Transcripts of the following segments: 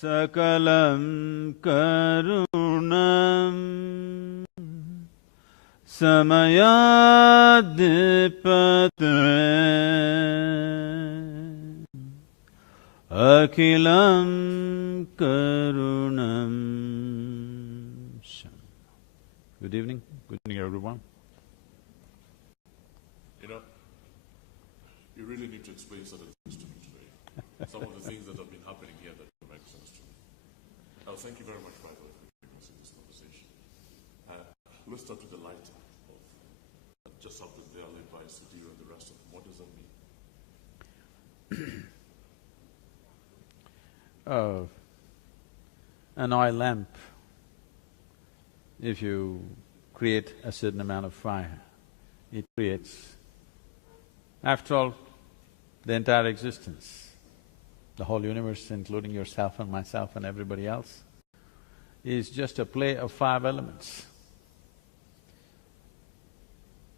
Sakalam karunam samayadipate akilam karunam. Good evening everyone. You know, you really need to explain certain things to me today. Some of the things that have been happening here that don't make sense to me. Thank you very much, by the way, for joining us in this conversation. Let's start with the lighter of just something there led by Sadhguru and the rest of them. What does that mean? An oil lamp, if you create a certain amount of fire, it creates, after all, the entire existence, the whole universe, including yourself and myself and everybody else, is just a play of five elements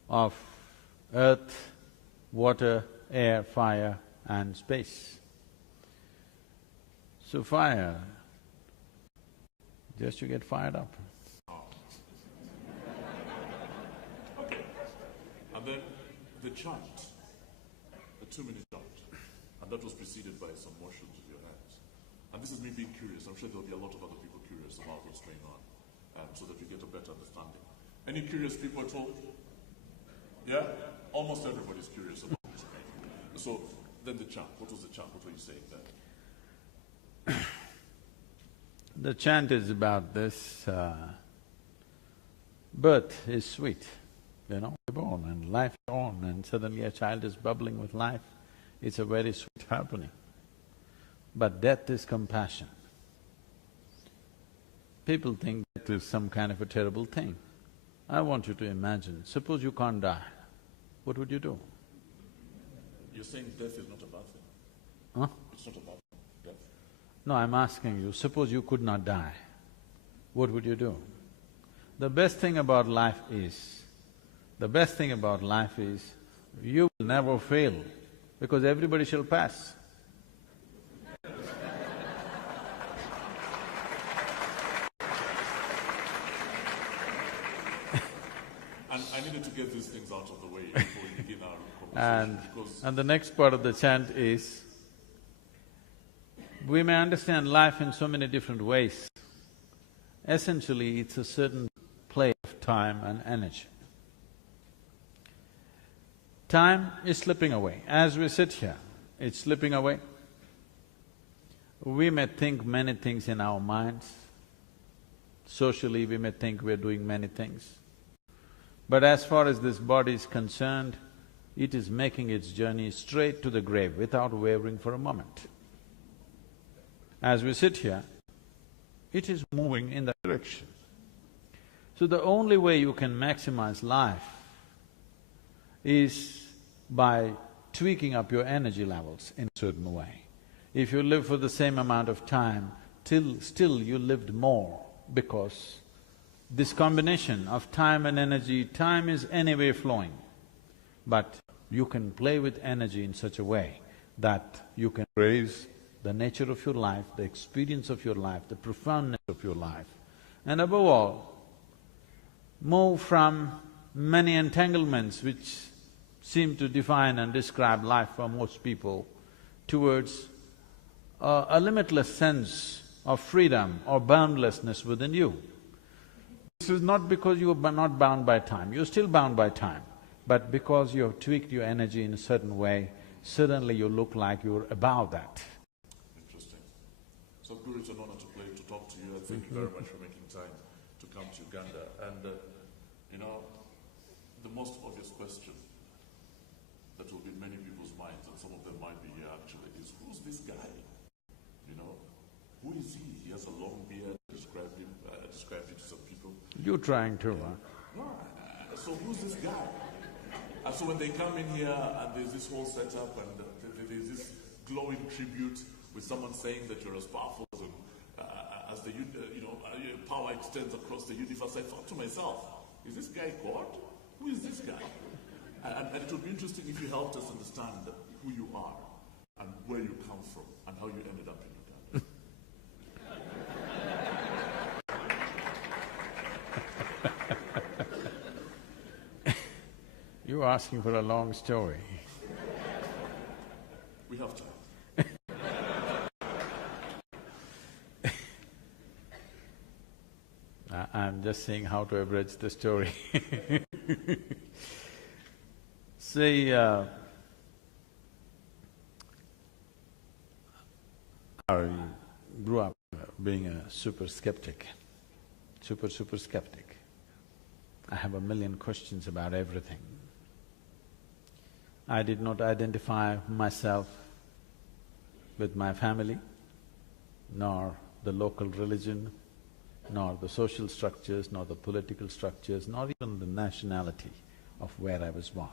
of earth, water, air, fire and space. So fire, just you get fired up. Okay. And then the chant, the 2-minute chant, and that was preceded by some motions of your hands. And this is me being curious. I'm sure there'll be a lot of other people curious about what's going on, so that we get a better understanding. Any curious people at all? Yeah? Almost everybody's curious about this. So, then the chant. What was the chant? What were you saying there? The chant is about this, birth is sweet, you know, we're born and life is on and suddenly a child is bubbling with life. It's a very sweet happening. But death is compassion. People think death is some kind of a terrible thing. I want you to imagine, suppose you can't die, what would you do? You're saying death is not a bad thing? Huh? It's not a bad thing, death? No, I'm asking you, suppose you could not die, what would you do? The best thing about life is, you will never fail because everybody shall pass. And I needed to get these things out of the way before we begin our conversation And the next part of the chant is, we may understand life in so many different ways. Essentially, it's a certain play of time and energy. Time is slipping away. As we sit here, it's slipping away. We may think many things in our minds. Socially, we may think we're doing many things. But as far as this body is concerned, it is making its journey straight to the grave without wavering for a moment. As we sit here, it is moving in that direction. So the only way you can maximize life is by tweaking up your energy levels in a certain way. If you live for the same amount of time, still you lived more, because this combination of time and energy, time is anyway flowing, but you can play with energy in such a way that you can raise the nature of your life, the experience of your life, the profoundness of your life, and above all, move from many entanglements which seem to define and describe life for most people towards a limitless sense of freedom or boundlessness within you. This is not because you are not bound by time, you're still bound by time, but because you have tweaked your energy in a certain way, suddenly you look like you're above that. Sadhguru, it's an honor to talk to you. Thank you very much for making time to come to Uganda. And, you know, the most obvious question that will be in many people's minds, and some of them might be here actually, is who's this guy? You know, who is he? He has a long beard, described him to some people. You're trying to, huh? No, so who's this guy? And so when they come in here and there's this whole setup and there's this glowing tribute with someone saying that you're as powerful as the power extends across the universe, I thought to myself, is this guy God? Who is this guy? And it would be interesting if you helped us understand who you are and where you come from and how you ended up in Uganda. You're asking for a long story. We have time. I'm just saying how to abridge the story. See, I grew up being a super skeptic. Super skeptic. I have a million questions about everything. I did not identify myself with my family, nor the local religion, nor the social structures, nor the political structures, nor even the nationality of where I was born.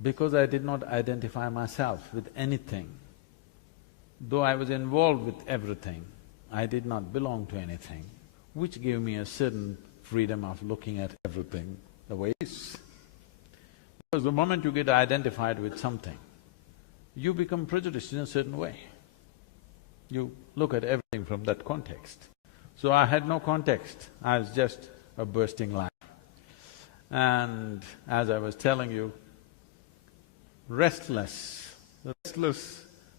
Because I did not identify myself with anything, though I was involved with everything, I did not belong to anything, which gave me a certain freedom of looking at everything the way it is. Because the moment you get identified with something, you become prejudiced in a certain way. You look at everything from that context. So I had no context, I was just a bursting life. And as I was telling you, restless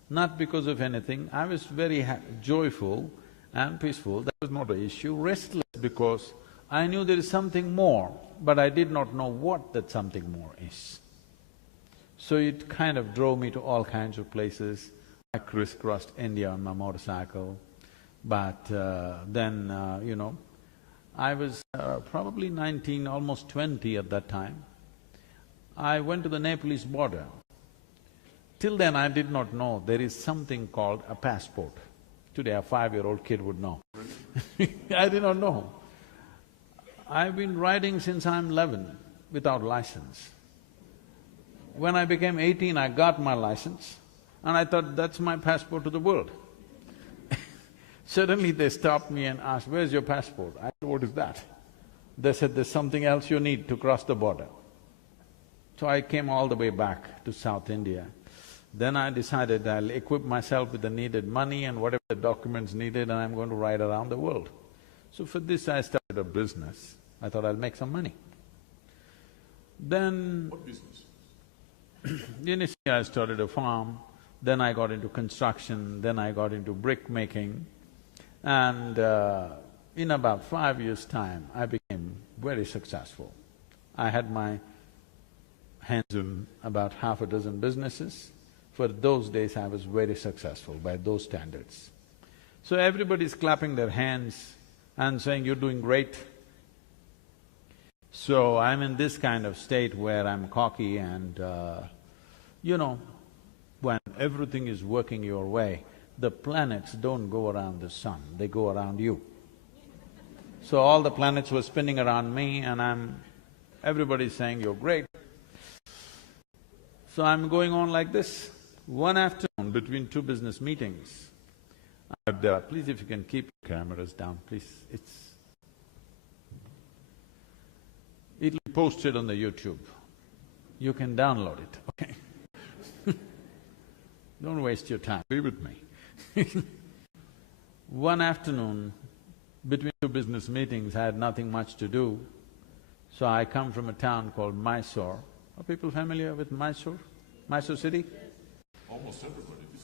not because of anything, I was very joyful and peaceful, that was not an issue. Restless because I knew there is something more, but I did not know what that something more is. So it kind of drove me to all kinds of places. I crisscrossed India on my motorcycle, but then, I was probably 19, almost 20 at that time. I went to the Nepalese border. Till then I did not know there is something called a passport. Today a 5-year-old kid would know. I did not know. I've been riding since I'm 11 without license. When I became 18, I got my license and I thought that's my passport to the world. Suddenly they stopped me and asked, "Where's your passport?" I said, "What is that?" They said, "There's something else you need to cross the border." So I came all the way back to South India. Then I decided I'll equip myself with the needed money and whatever the documents needed, and I'm going to ride around the world. So for this I started a business. I thought I'll make some money. Then… What business? Initially I started a farm, then I got into construction, then I got into brick making, and in about 5 years' time I became very successful. I had my hands on about half a dozen businesses. For those days I was very successful by those standards. So everybody's clapping their hands and saying, "You're doing great." So I'm in this kind of state where I'm cocky and when everything is working your way, the planets don't go around the sun, they go around you. So all the planets were spinning around me and everybody's saying, "You're great." So I'm going on like this. One afternoon, between two business meetings, please if you can keep your cameras down, please, it'll be posted on the YouTube. You can download it, okay? Don't waste your time, be with me. One afternoon, between two business meetings, I had nothing much to do, so I come from a town called Mysore. Are people familiar with Mysore? Mysore city? Almost everybody, this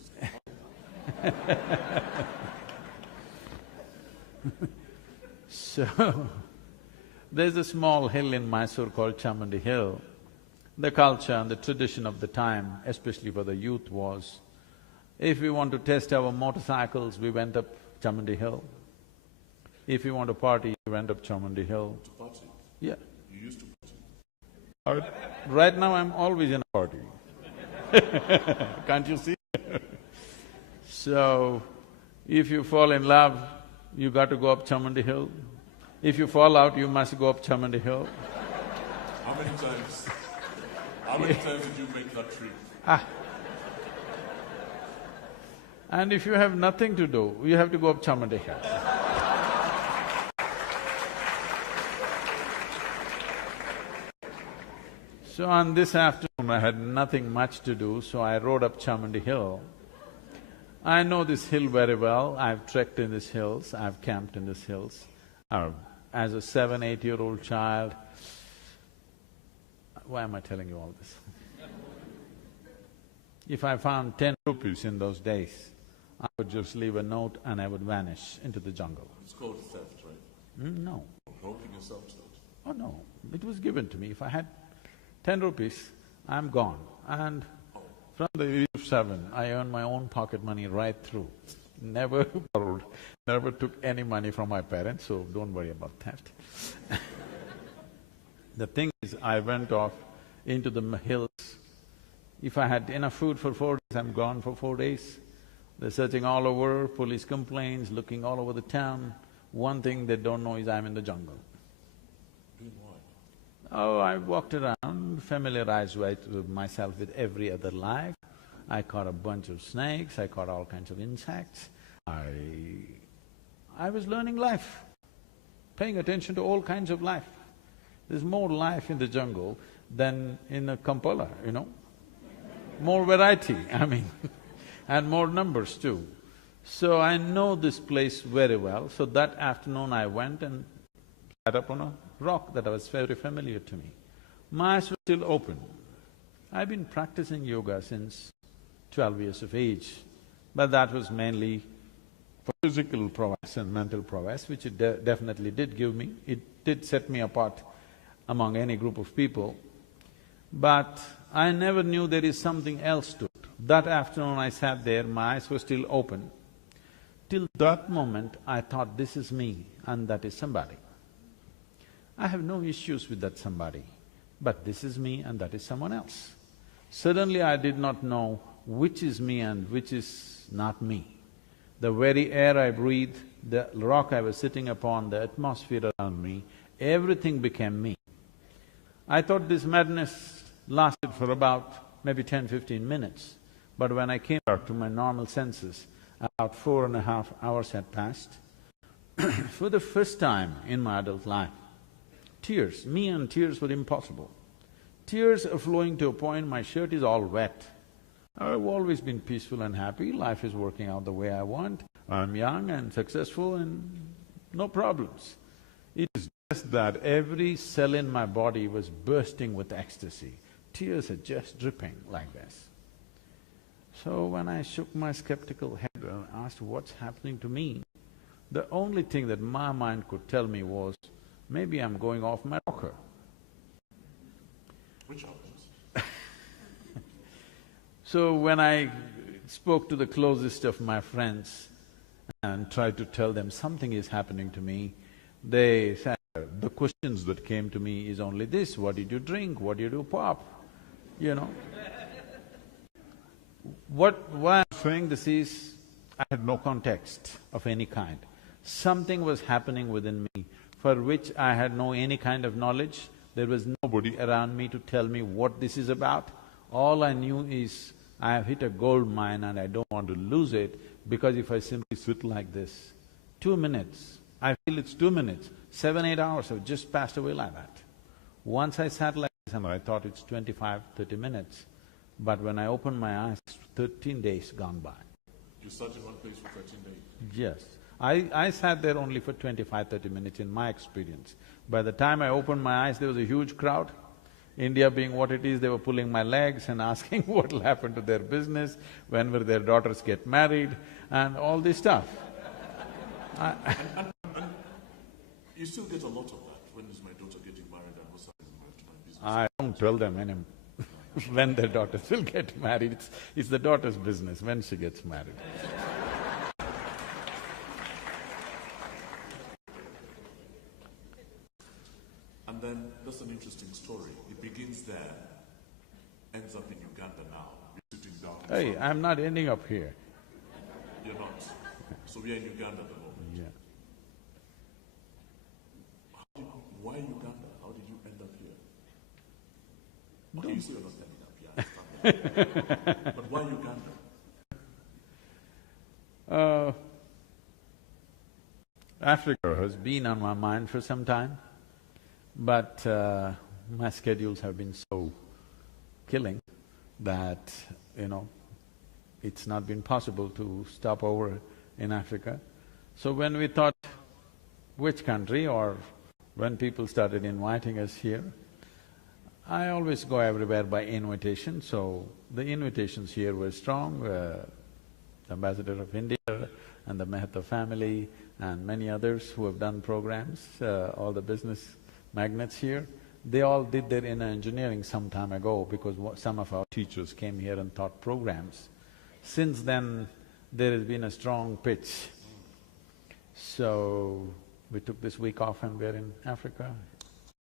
is… So, there's a small hill in Mysore called Chamandi Hill. The culture and the tradition of the time, especially for the youth, was if we want to test our motorcycles, we went up Chamandi Hill. If we want to party, we went up Chamandi Hill. To party? Yeah. You used to party? Right now I'm always in a party. Can't you see? So, if you fall in love, you got to go up Chamandi Hill. If you fall out, you must go up Chamandi Hill. How many times? How many times did you make that trip? And if you have nothing to do, you have to go up Chamandi Hill. So on this afternoon, I had nothing much to do, so I rode up Chamandi Hill. I know this hill very well, I've trekked in these hills, I've camped in these hills. As a 7, 8-year-old child, why am I telling you all this? If I found 10 rupees in those days, I would just leave a note and I would vanish into the jungle. It's called theft, right? No. Helping yourself to it. Oh no, it was given to me. If I had 10 rupees, I'm gone. And from the age of 7, I earned my own pocket money right through. Never borrowed, never took any money from my parents, so don't worry about theft. The thing is, I went off into the hills. If I had enough food for 4 days, I'm gone for 4 days. They're searching all over, police complaints, looking all over the town. One thing they don't know is I'm in the jungle. Doing what? Oh, I walked around, familiarized myself with every other life. I caught a bunch of snakes, I caught all kinds of insects. I was learning life, paying attention to all kinds of life. There's more life in the jungle than in a Kampala, you know. More variety, I mean, and more numbers too. So I know this place very well. So that afternoon I went and sat up on a rock that was very familiar to me. My eyes were still open. I've been practicing yoga since 12 years of age, but that was mainly for physical prowess and mental prowess, which it definitely did give me. It did set me apart among any group of people, but I never knew there is something else to it. That afternoon I sat there, my eyes were still open. Till that moment, I thought, this is me and that is somebody. I have no issues with that somebody, but this is me and that is someone else. Suddenly I did not know which is me and which is not me. The very air I breathed, the rock I was sitting upon, the atmosphere around me, everything became me. I thought this madness lasted for about maybe 10–15 minutes, but when I came back to my normal senses, about 4.5 hours had passed. For the first time in my adult life, tears, me and tears were impossible. Tears are flowing to a point my shirt is all wet. I've always been peaceful and happy, life is working out the way I want, I'm young and successful and no problems. It is just that every cell in my body was bursting with ecstasy. Tears are just dripping like this. So when I shook my skeptical head and asked what's happening to me, the only thing that my mind could tell me was, maybe I'm going off my rocker. Which happens? So when I spoke to the closest of my friends and tried to tell them something is happening to me, they said, the questions that came to me is only this: what did you drink, what did you pop, you know? Why I'm saying this is, I had no context of any kind. Something was happening within me for which I had no any kind of knowledge. There was nobody around me to tell me what this is about. All I knew is, I have hit a gold mine and I don't want to lose it, because if I simply sit like this, 2 minutes, I feel it's 2 minutes, 7–8 hours have just passed away like that. Once I sat like this and I thought it's 25–30 minutes, but when I opened my eyes, 13 days gone by. You sat in one place for 13 days? Yes. I sat there only for 25–30 minutes in my experience. By the time I opened my eyes, there was a huge crowd. India being what it is, they were pulling my legs and asking what will happen to their business, when will their daughters get married, and all this stuff. And you still get a lot of that. When is my daughter getting married and what's happening to my business? I don't tell them when their daughters will get married. It's the daughter's business when she gets married. And then, that's an interesting story. It begins there, ends up in Uganda now. You're sitting down. Hey, I'm not ending up here. You're not. So we are in Uganda at the moment. Yeah. Why Uganda? How did you end up here? Okay, you say you're not ending up here, I understand that. But why Uganda? Africa has been on my mind for some time, but my schedules have been so killing that, it's not been possible to stop over in Africa. So when we thought which country, or when people started inviting us here, I always go everywhere by invitation, so the invitations here were strong. The Ambassador of India and the Mehta family and many others who have done programs, all the business magnates here, they all did their inner engineering some time ago because some of our teachers came here and taught programs. Since then, there has been a strong pitch. So, we took this week off and we're in Africa.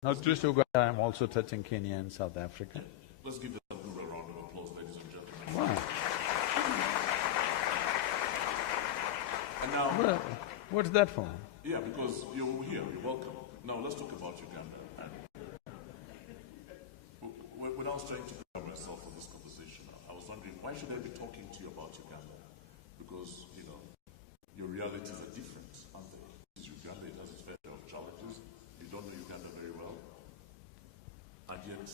Not just Uganda, I'm also touching Kenya and South Africa. Let's give the Sadhguru a round of applause, ladies and gentlemen. Wow. And now… Well, what's that for? Yeah, because you're here, you're welcome. Now let's talk about Uganda. When I was trying to prepare myself for this conversation, I was wondering, why should I be talking to you about Uganda? Because, you know, your realities are different, aren't they? This is Uganda, it has its fair share of challenges. You don't know Uganda very well. And yet…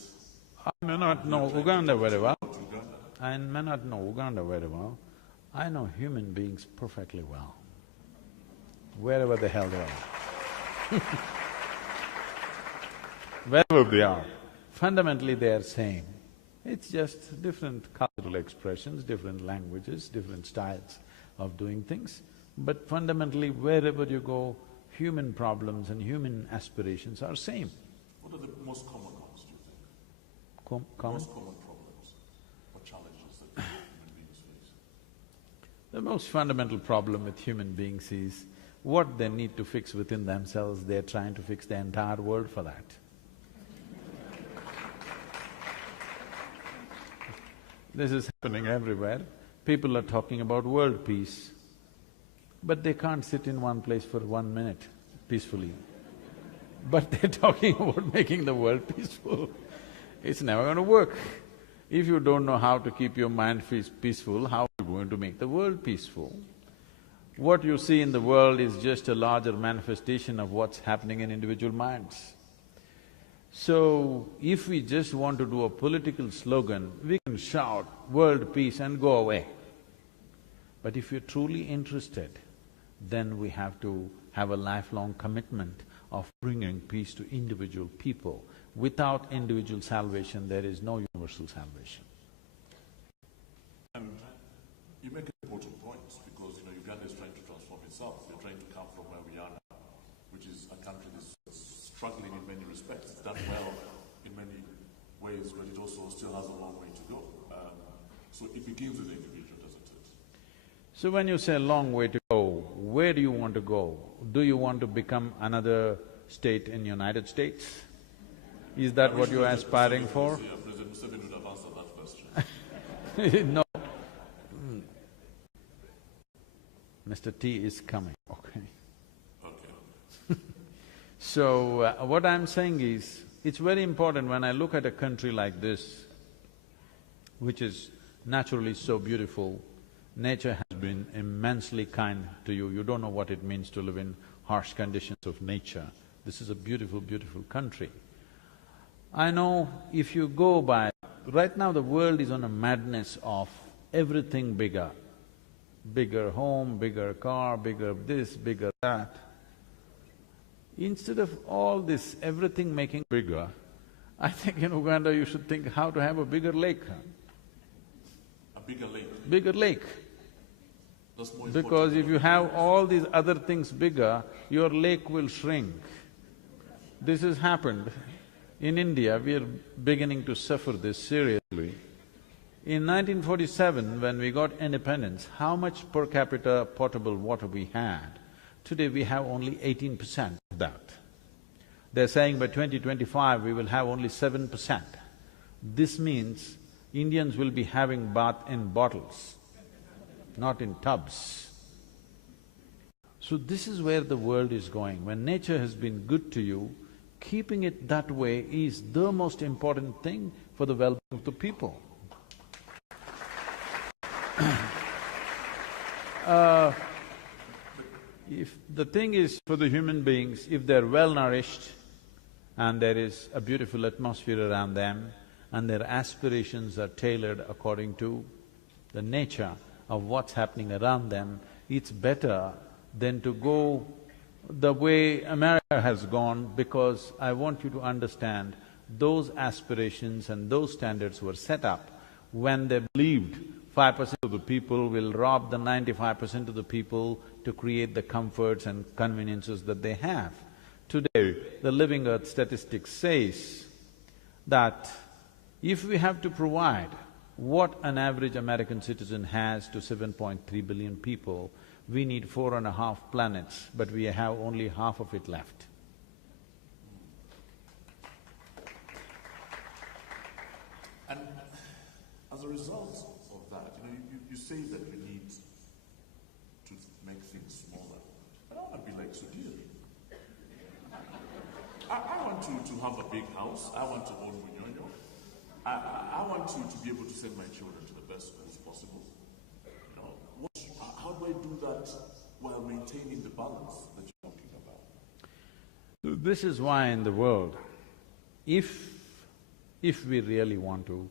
I may not know Uganda very well. Uganda. I may not know Uganda very well. I know human beings perfectly well, wherever the hell they are. Wherever they are, fundamentally they are same. It's just different cultural expressions, different languages, different styles of doing things. But fundamentally, wherever you go, human problems and human aspirations are same. What are the most common ones, do you think? Common? Most common problems or challenges that human beings face? The most fundamental problem with human beings is what they need to fix within themselves, they're trying to fix the entire world for that. This is happening everywhere. People are talking about world peace, but they can't sit in one place for 1 minute peacefully. But they're talking about making the world peaceful. It's never going to work. If you don't know how to keep your mind peaceful, how are you going to make the world peaceful? What you see in the world is just a larger manifestation of what's happening in individual minds. So, if we just want to do a political slogan, we can shout world peace and go away. But if you're truly interested, then we have to have a lifelong commitment of bringing peace to individual people. Without individual salvation, there is no universal salvation. And you make an important point because, you know, Uganda is trying to transform itself. You're trying to come from where we are now, which is a country that's struggling in many respects. It's done well in many ways, but it also still has a long way to go. So it begins with the individual, doesn't it? So when you say a long way to go, where do you want to go? Do you want to become another state in United States? Is that what you're aspiring for? Yeah, President Museveni would have answered that question. No. Mr. T is coming, okay. Okay. So, what I'm saying is, it's very important when I look at a country like this, which is naturally so beautiful, nature has been immensely kind to you. You don't know what it means to live in harsh conditions of nature. This is a beautiful, beautiful country. I know if you go by… Right now the world is on a madness of everything bigger. Bigger home, bigger car, bigger this, bigger that. Instead of all this, everything making bigger, I think in Uganda you should think how to have a bigger lake. A bigger lake? Bigger lake. That's more Because if you have all these other things bigger, your lake will shrink. This has happened. In India, we are beginning to suffer this seriously. In 1947, when we got independence, how much per capita potable water we had? Today we have only 18% of that. They're saying by 2025 we will have only 7%. This means Indians will be having bath in bottles, not in tubs. So this is where the world is going. When nature has been good to you, keeping it that way is the most important thing for the well-being of the people. If the thing is for the human beings, if they're well-nourished and there is a beautiful atmosphere around them and their aspirations are tailored according to the nature of what's happening around them, it's better than to go the way America has gone, because I want you to understand, those aspirations and those standards were set up when they believed 5% of the people will rob the 95% of the people to create the comforts and conveniences that they have. Today, the Living Earth statistics says that if we have to provide what an average American citizen has to 7.3 billion people, we need 4.5 planets, but we have only half of it left. And as a result of that, you say that we need to make things smaller. I don't want to be like Sudhir. I want to have a big house. I want to own Munyonyo. I want to be able to send my children to the best schools possible. How do I do that while maintaining the balance that you're talking about? This is why in the world, if we really want to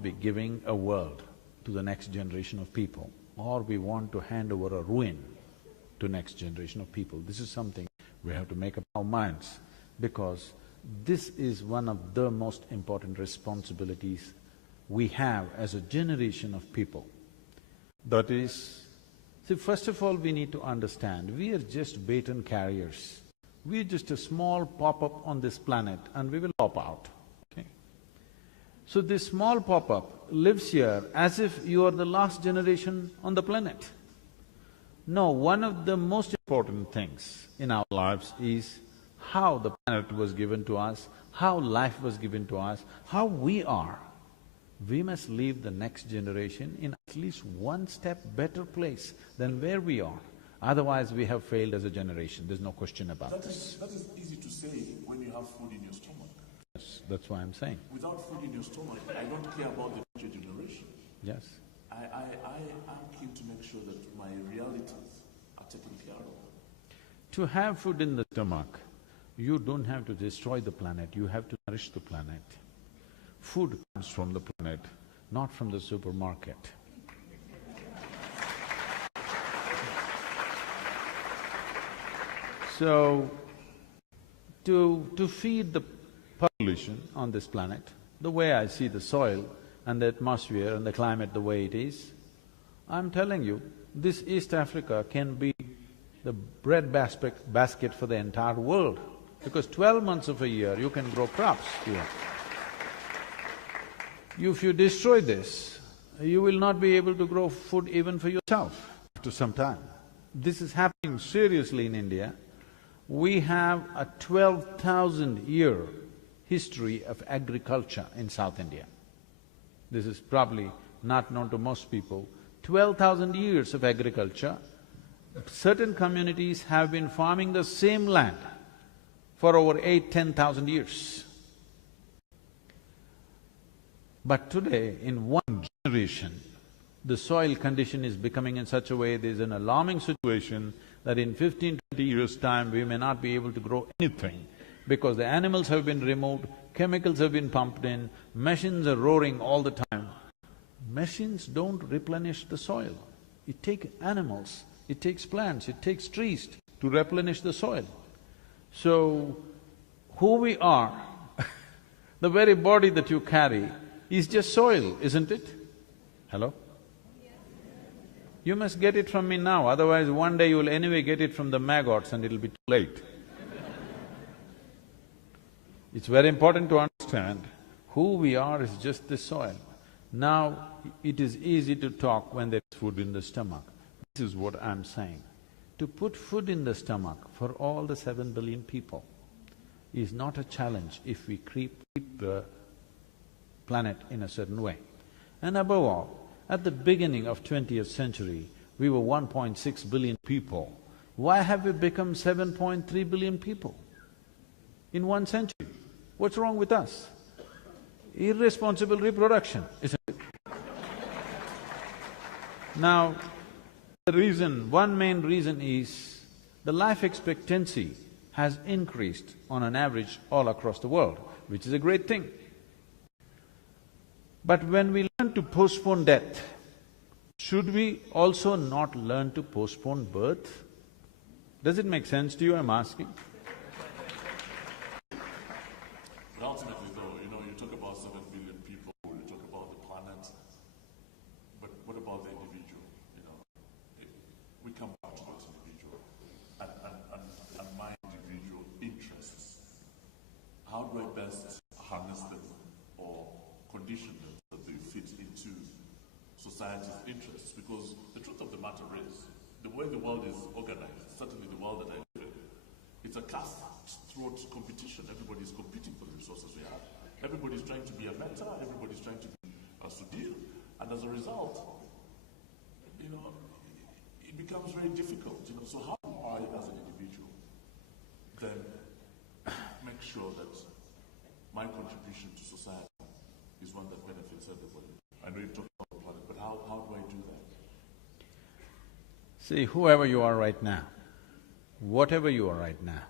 be giving a world to the next generation of people, or we want to hand over a ruin to next generation of people, this is something we have to make up our minds, because this is one of the most important responsibilities we have as a generation of people. That is, see, first of all, we need to understand, we are just baton carriers. We are just a small pop-up on this planet and we will pop out, okay? So this small pop-up lives here as if you are the last generation on the planet. No, one of the most important things in our lives is how the planet was given to us, how life was given to us, how we are. We must leave the next generation in at least one step better place than where we are. Otherwise, we have failed as a generation, there's no question about this. That is easy to say when you have food in your stomach. Yes, that's why I'm saying. Without food in your stomach, I don't care about the future generation. Yes. I'm keen to make sure that my realities are taken care of. To have food in the stomach, you don't have to destroy the planet, you have to nourish the planet. Food comes from the planet, not from the supermarket. So, to feed the population on this planet, the way I see the soil and the atmosphere and the climate the way it is, I'm telling you, this East Africa can be the bread basket for the entire world, because 12 months of a year you can grow crops here. If you destroy this, you will not be able to grow food even for yourself after some time. This is happening seriously in India. We have a 12,000-year history of agriculture in South India. This is probably not known to most people. 12,000 years of agriculture. Certain communities have been farming the same land for over 8,000–10,000 years. But today, in one generation, the soil condition is becoming in such a way, there's an alarming situation that in 15–20 years' time, we may not be able to grow anything because the animals have been removed, chemicals have been pumped in, machines are roaring all the time. Machines don't replenish the soil. It takes animals, it takes plants, it takes trees to replenish the soil. So, who we are, the very body that you carry is just soil, isn't it? Hello? You must get it from me now, otherwise one day you will anyway get it from the maggots and it'll be too late. It's very important to understand who we are is just this soil. Now, it is easy to talk when there's food in the stomach. This is what I'm saying. To put food in the stomach for all the 7 billion people is not a challenge if we keep the planet in a certain way. And above all, at the beginning of 20th century, we were 1.6 billion people. Why have we become 7.3 billion people in 1 century? What's wrong with us? Irresponsible reproduction, isn't it? Now, one main reason is the life expectancy has increased on an average all across the world, which is a great thing. But when we learn to postpone death, should we also not learn to postpone birth? Does it make sense to you, I'm asking? unfortunately though, you talk about 7 billion people, you talk about the planet, but what about the individual? We come back to that individual and my individual interests. How do I best harness them or condition them so that they fit into society's interests? Because the truth of the matter is, the way the world is organized, certainly the world that I live in, it's a cutthroat competition. Everybody's competing for the resources we have. Everybody's trying to be a mentor, everybody's trying to be a Sudhir, and as a result, it becomes very difficult. So how do I, as an individual, then make sure that my contribution to society is one that benefits everybody? I know you've talked about the planet, but how do I do that? See, whoever you are right now, whatever you are right now,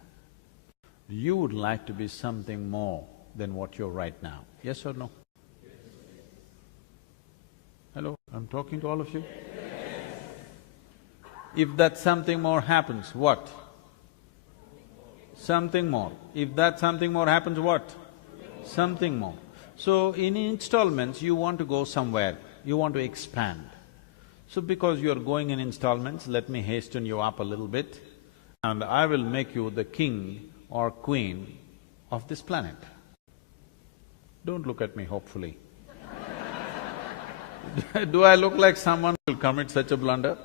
you would like to be something more than what you're right now. Yes or no? Hello, I'm talking to all of you. If that something more happens, what? Something more. If that something more happens, what? Something more. So in installments, you want to go somewhere, you want to expand. So because you're going in installments, let me hasten you up a little bit, and I will make you the king or queen of this planet. Don't look at me hopefully. Do I look like someone who will commit such a blunder?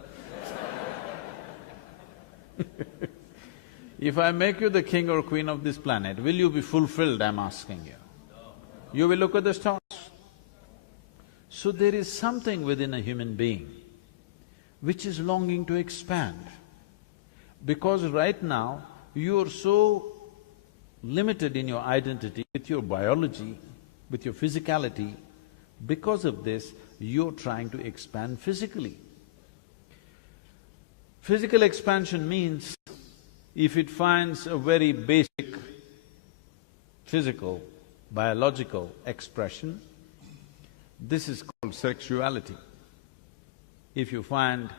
If I make you the king or queen of this planet, will you be fulfilled, I'm asking you? You will look at the stars. So there is something within a human being which is longing to expand. Because right now, you're so limited in your identity with your biology, with your physicality. Because of this, you're trying to expand physically. Physical expansion means, if it finds a very basic physical, biological expression, this is called sexuality. If you find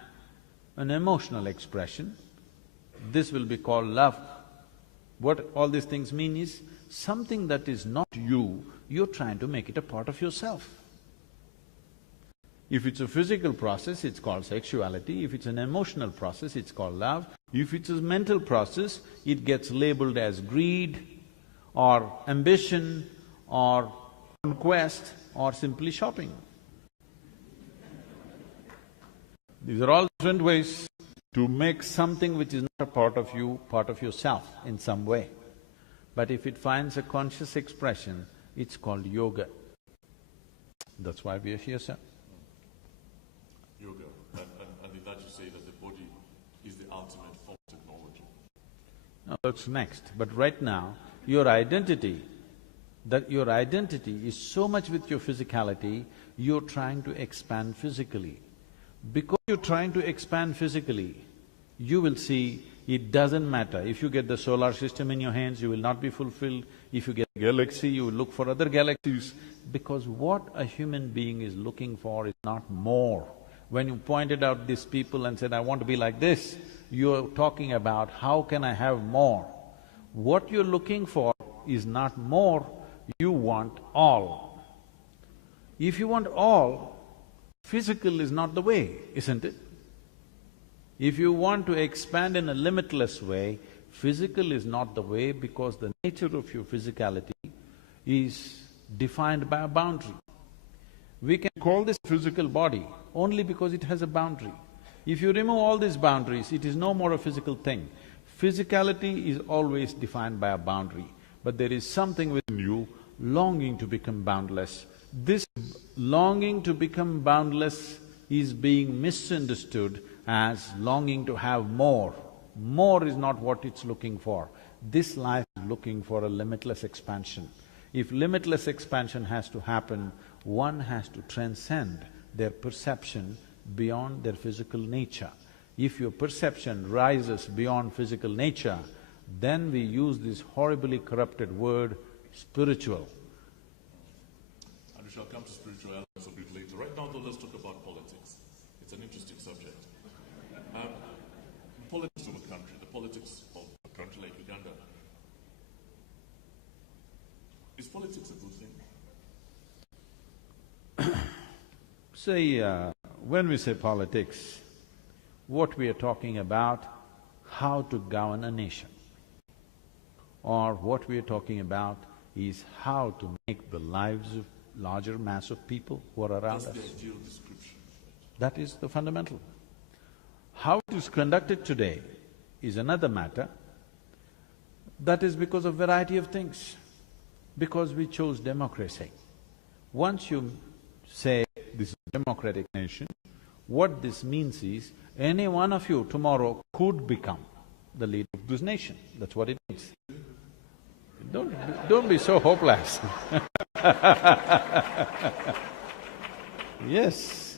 an emotional expression, this will be called love. What all these things mean is, something that is not you, you're trying to make it a part of yourself. If it's a physical process, it's called sexuality. If it's an emotional process, it's called love. If it's a mental process, it gets labeled as greed or ambition or conquest or simply shopping. These are all different ways to make something which is not a part of you, part of yourself in some way. But if it finds a conscious expression, it's called yoga. That's why we are here, sir. Yoga, and in that you say that the body is the ultimate form of technology. Now that's next. But right now, your identity is so much with your physicality, you're trying to expand physically. Because you're trying to expand physically, you will see it doesn't matter. If you get the solar system in your hands, you will not be fulfilled. If you get a galaxy, you will look for other galaxies. Because what a human being is looking for is not more. When you pointed out these people and said, I want to be like this, you're talking about how can I have more. What you're looking for is not more, you want all. If you want all, physical is not the way, isn't it? If you want to expand in a limitless way, physical is not the way, because the nature of your physicality is defined by a boundary. We can call this physical body only because it has a boundary. If you remove all these boundaries, it is no more a physical thing. Physicality is always defined by a boundary, but there is something within you longing to become boundless. This longing to become boundless is being misunderstood as longing to have more. More is not what it's looking for. This life is looking for a limitless expansion. If limitless expansion has to happen, one has to transcend their perception beyond their physical nature. If your perception rises beyond physical nature, then we use this horribly corrupted word, spiritual. And we shall come to spirituality a bit later. Right now though, let's talk about politics. It's an interesting subject. Politics of a country, the politics of a country like Uganda. Is politics a See, when we say politics, what we are talking about, how to govern a nation. Or what we are talking about is how to make the lives of larger mass of people who are around us. That's the ideal description. That is the fundamental. How it is conducted today is another matter. That is because of variety of things. Because we chose democracy. Once you say this is a democratic nation, what this means is any one of you tomorrow could become the leader of this nation. That's what it means. Don't be so hopeless. Yes.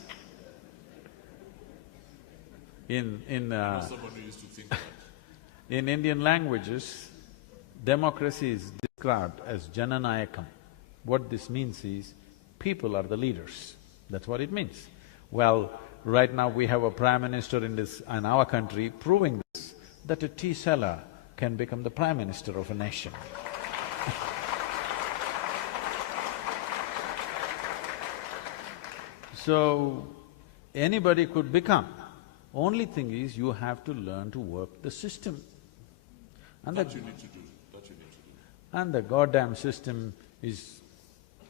Someone who used to think that. In Indian languages, democracy is described as Jananayakam. What this means is, people are the leaders. That's what it means. Well, right now we have a prime minister in our country proving this, that a tea seller can become the prime minister of a nation. So, anybody could become. Only thing is, you have to learn to work the system. And That you need to do. And the goddamn system is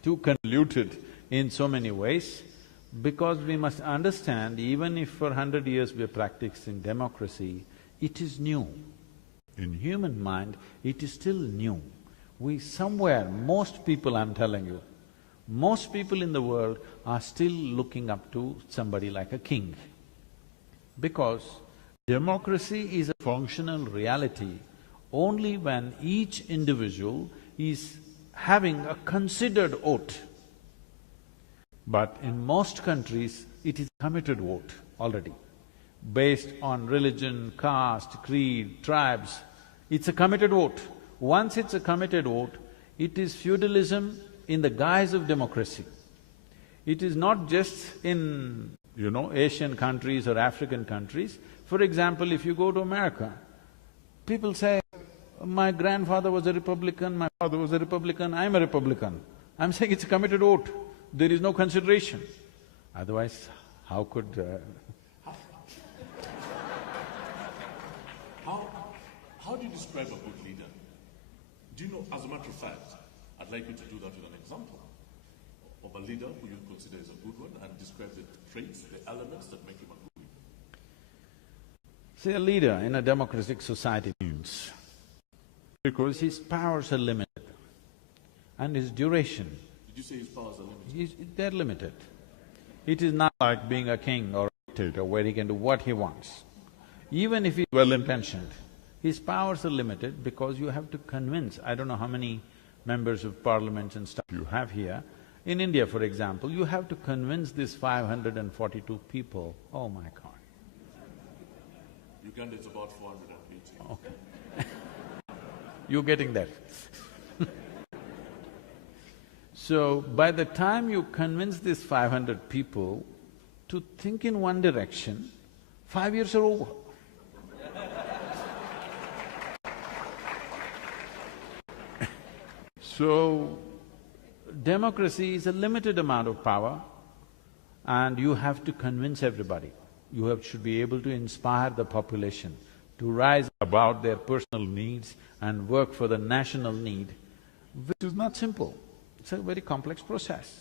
too convoluted in so many ways, because we must understand, even if for 100 years we are practicing democracy, it is new. In human mind, it is still new. Most people, I'm telling you, most people in the world are still looking up to somebody like a king. Because democracy is a functional reality only when each individual is having a considered vote. But in most countries, it is a committed vote already. Based on religion, caste, creed, tribes, it's a committed vote. Once it's a committed vote, it is feudalism in the guise of democracy. It is not just in, Asian countries or African countries. For example, if you go to America, people say, my grandfather was a Republican, my father was a Republican, I'm a Republican. I'm saying it's a committed vote. There is no consideration. Otherwise, how could… How do you describe a good leader? Do you know, as a matter of fact, I'd like you to do that with an example of a leader who you consider is a good one, and describe the traits, the elements that make him a good leader. See, a leader in a democratic society means, because his powers are limited and his duration… Did you say his powers are limited? They're limited. It is not like being a king or a dictator where he can do what he wants. Even if he's well-intentioned, his powers are limited because you have to convince… I don't know how many members of parliament and stuff you have here. In India, for example, you have to convince these 542 people, oh my God. Uganda is about 480. Okay. You're getting that. So, by the time you convince these 500 people to think in one direction, 5 years are over. So, democracy is a limited amount of power and you have to convince everybody. You should be able to inspire the population to rise above their personal needs and work for the national need, which is not simple. It's a very complex process.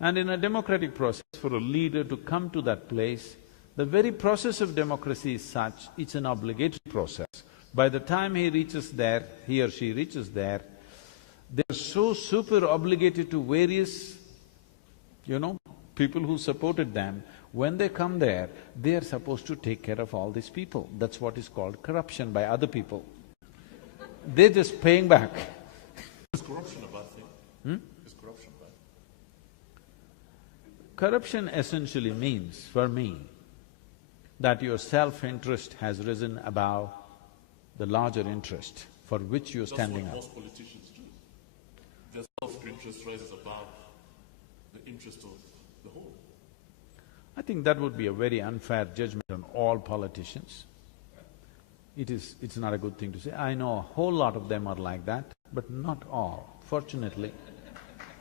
And in a democratic process, for a leader to come to that place, the very process of democracy is such, it's an obligatory process. By the time he reaches there, he or she reaches there, they're so super obligated to various, people who supported them. When they come there, they are supposed to take care of all these people. That's what is called corruption by other people. They're just paying back. Is corruption a bad thing? Is corruption bad? Corruption essentially means, for me, that your self-interest has risen above the larger interest for which you're standing up. That's what most politicians do. Their self-interest rises above the interest of the whole. I think that would be a very unfair judgment on all politicians. It's not a good thing to say. I know a whole lot of them are like that, but not all, fortunately.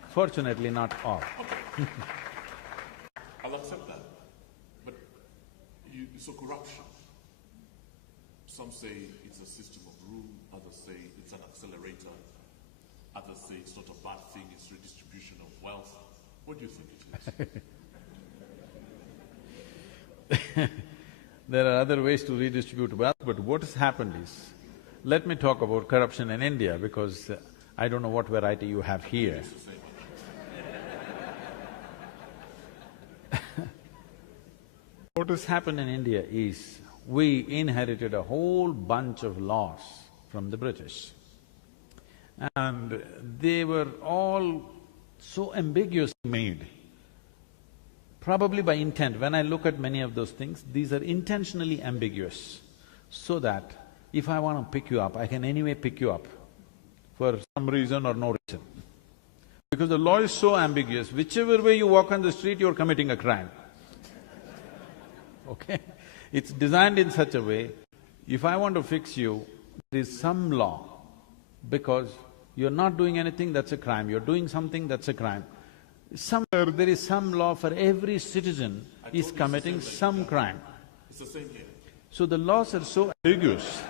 Fortunately, not all. Other So corruption, some say it's a system of rule, others say it's an accelerator, others say it's not a bad thing, it's redistribution of wealth. What do you think it is? There are other ways to redistribute wealth, but what has happened is, let me talk about corruption in India because I don't know what variety you have here. What has happened in India is, we inherited a whole bunch of laws from the British. And they were all so ambiguously made, probably by intent. When I look at many of those things, these are intentionally ambiguous, so that if I want to pick you up, I can anyway pick you up for some reason or no reason. Because the law is so ambiguous, whichever way you walk on the street, you're committing a crime. Okay? It's designed in such a way, if I want to fix you, there is some law, because you're not doing anything, that's a crime, you're doing something, that's a crime. Somewhere there is some law for every citizen is committing some crime. It's the same here. So the laws are so ambiguous.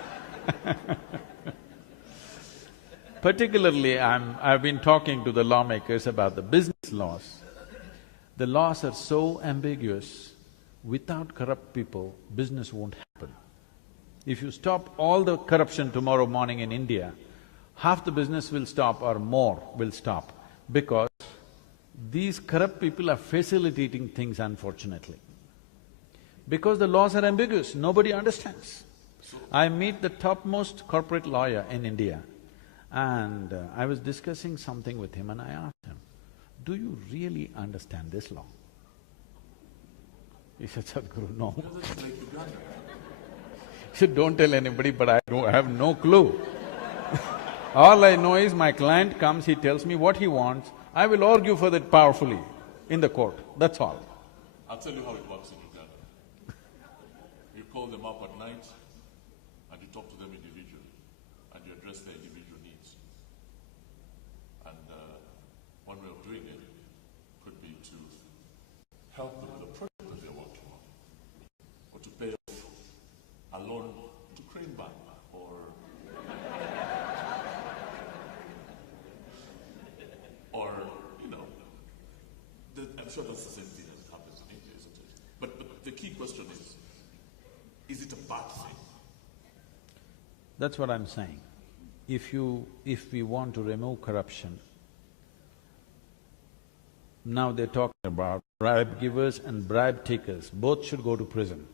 Particularly, I've been talking to the lawmakers about the business laws. The laws are so ambiguous, without corrupt people, business won't happen. If you stop all the corruption tomorrow morning in India, half the business will stop or more will stop, because these corrupt people are facilitating things, unfortunately. Because the laws are ambiguous, nobody understands. I meet the topmost corporate lawyer in India, and I was discussing something with him and I asked him, "Do you really understand this law?" He said, "Sadhguru, no." He said, "Don't tell anybody, but I have no clue." All I know is my client comes, he tells me what he wants, I will argue for that powerfully in the court, that's all. I'll tell you how it works in Uganda. You call them up at night and you talk to them individually and you address their individual needs. And one way of doing it could be to help them with a project that they're working on, or to pay off a loan to Crane Bank, or you know, I'm sure that's the same thing that happens in India, isn't it? But the key question is it a bad thing? That's what I'm saying. If we want to remove corruption, now they're talking about bribe givers and bribe takers, both should go to prison.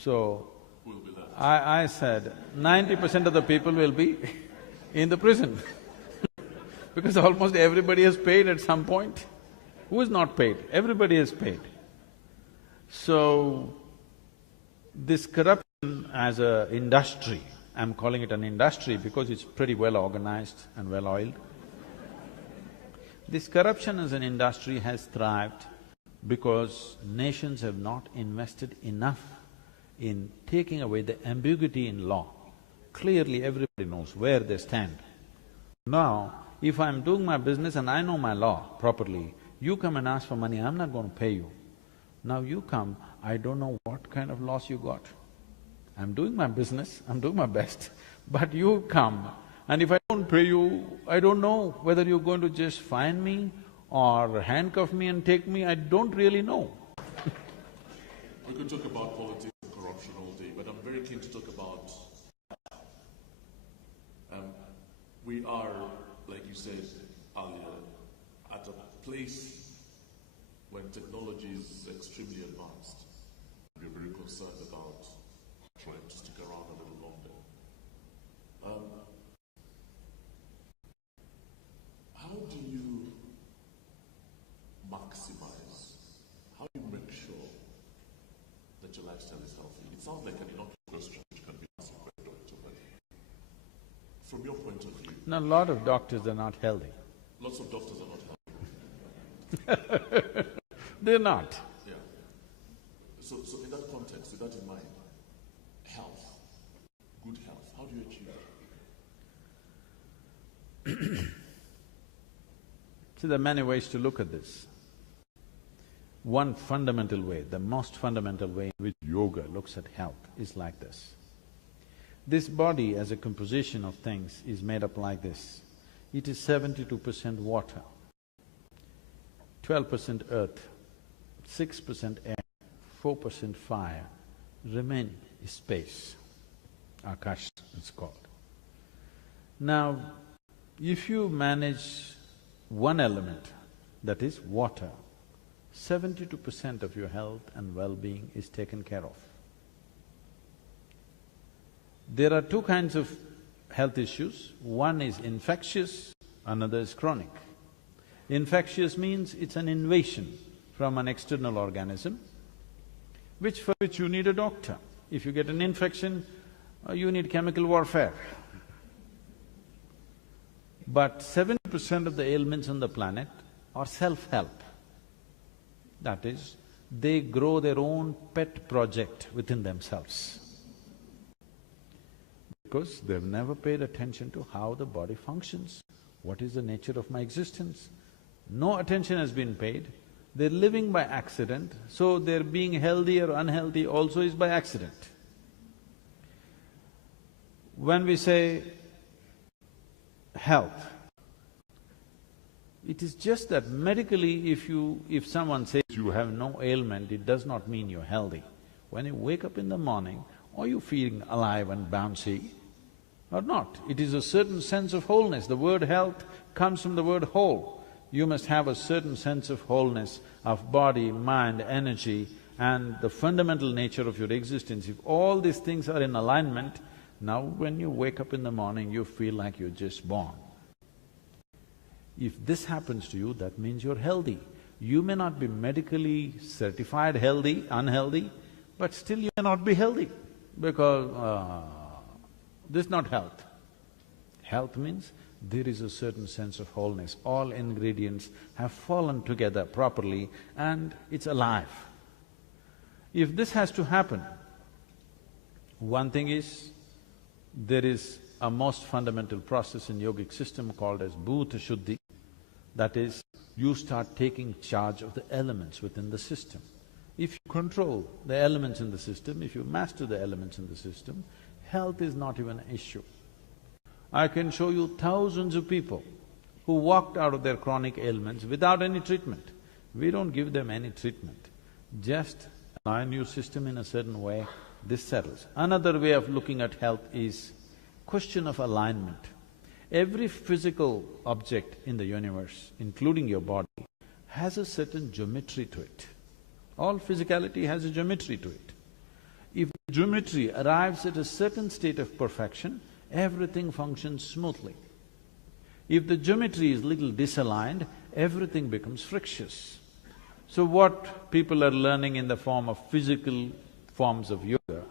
So, Who will be there? I said 90% of the people will be in the prison because almost everybody has paid at some point. Who is not paid? Everybody has paid. So, this corruption as a industry, I'm calling it an industry because it's pretty well organized and well oiled. This corruption as an industry has thrived because nations have not invested enough in taking away the ambiguity in law. Clearly everybody knows where they stand. Now, if I'm doing my business and I know my law properly, you come and ask for money, I'm not going to pay you. Now you come, I don't know what kind of loss you got. I'm doing my business, I'm doing my best, but you come, and if I don't pay you, I don't know whether you're going to just fine me or handcuff me and take me, I don't really know. We could talk about politics and corruption all day, but I'm very keen to talk about… we are, like you said earlier, at a place when technology is extremely advanced. We're very concerned about trying to stick around a little longer. How do you maximize, how do you make sure that your lifestyle is healthy? It sounds like an innocuous question which can be answered by a doctor, but from your point of view… Now, a lot of doctors are not healthy. Lots of doctors are not healthy. They're not. Yeah. So in that context, with that in mind, health, good health, how do you achieve it? See, there are many ways to look at this. One fundamental way, the most fundamental way in which yoga looks at health is like this. This body as a composition of things is made up like this. It is 72% water, 12% earth, 6% air, 4% fire, remain is space, Akash it's called. Now, if you manage one element, that is water, 72% of your health and well-being is taken care of. There are two kinds of health issues. One is infectious, another is chronic. Infectious means it's an invasion from an external organism, for which you need a doctor. If you get an infection, you need chemical warfare. But 70% of the ailments on the planet are self-help. That is, they grow their own pet project within themselves because they've never paid attention to how the body functions, what is the nature of my existence. No attention has been paid, they're living by accident, so their being healthy or unhealthy also is by accident. When we say health, it is just that medically if someone says you have no ailment, it does not mean you're healthy. When you wake up in the morning, are you feeling alive and bouncy or not? It is a certain sense of wholeness. The word health comes from the word whole. You must have a certain sense of wholeness of body, mind, energy and the fundamental nature of your existence. If all these things are in alignment, now when you wake up in the morning, you feel like you're just born. If this happens to you, that means you're healthy. You may not be medically certified healthy, unhealthy, but still you may not be healthy because this is not health. Health means there is a certain sense of wholeness. All ingredients have fallen together properly and it's alive. If this has to happen, one thing is, there is a most fundamental process in yogic system called as bhuta shuddhi. That is, you start taking charge of the elements within the system. If you control the elements in the system, if you master the elements in the system, health is not even an issue. I can show you thousands of people who walked out of their chronic ailments without any treatment. We don't give them any treatment, just align your system in a certain way, this settles. Another way of looking at health is question of alignment. Every physical object in the universe, including your body, has a certain geometry to it. All physicality has a geometry to it. If the geometry arrives at a certain state of perfection, everything functions smoothly. If the geometry is little disaligned, everything becomes frictious. So what people are learning in the form of physical forms of yoga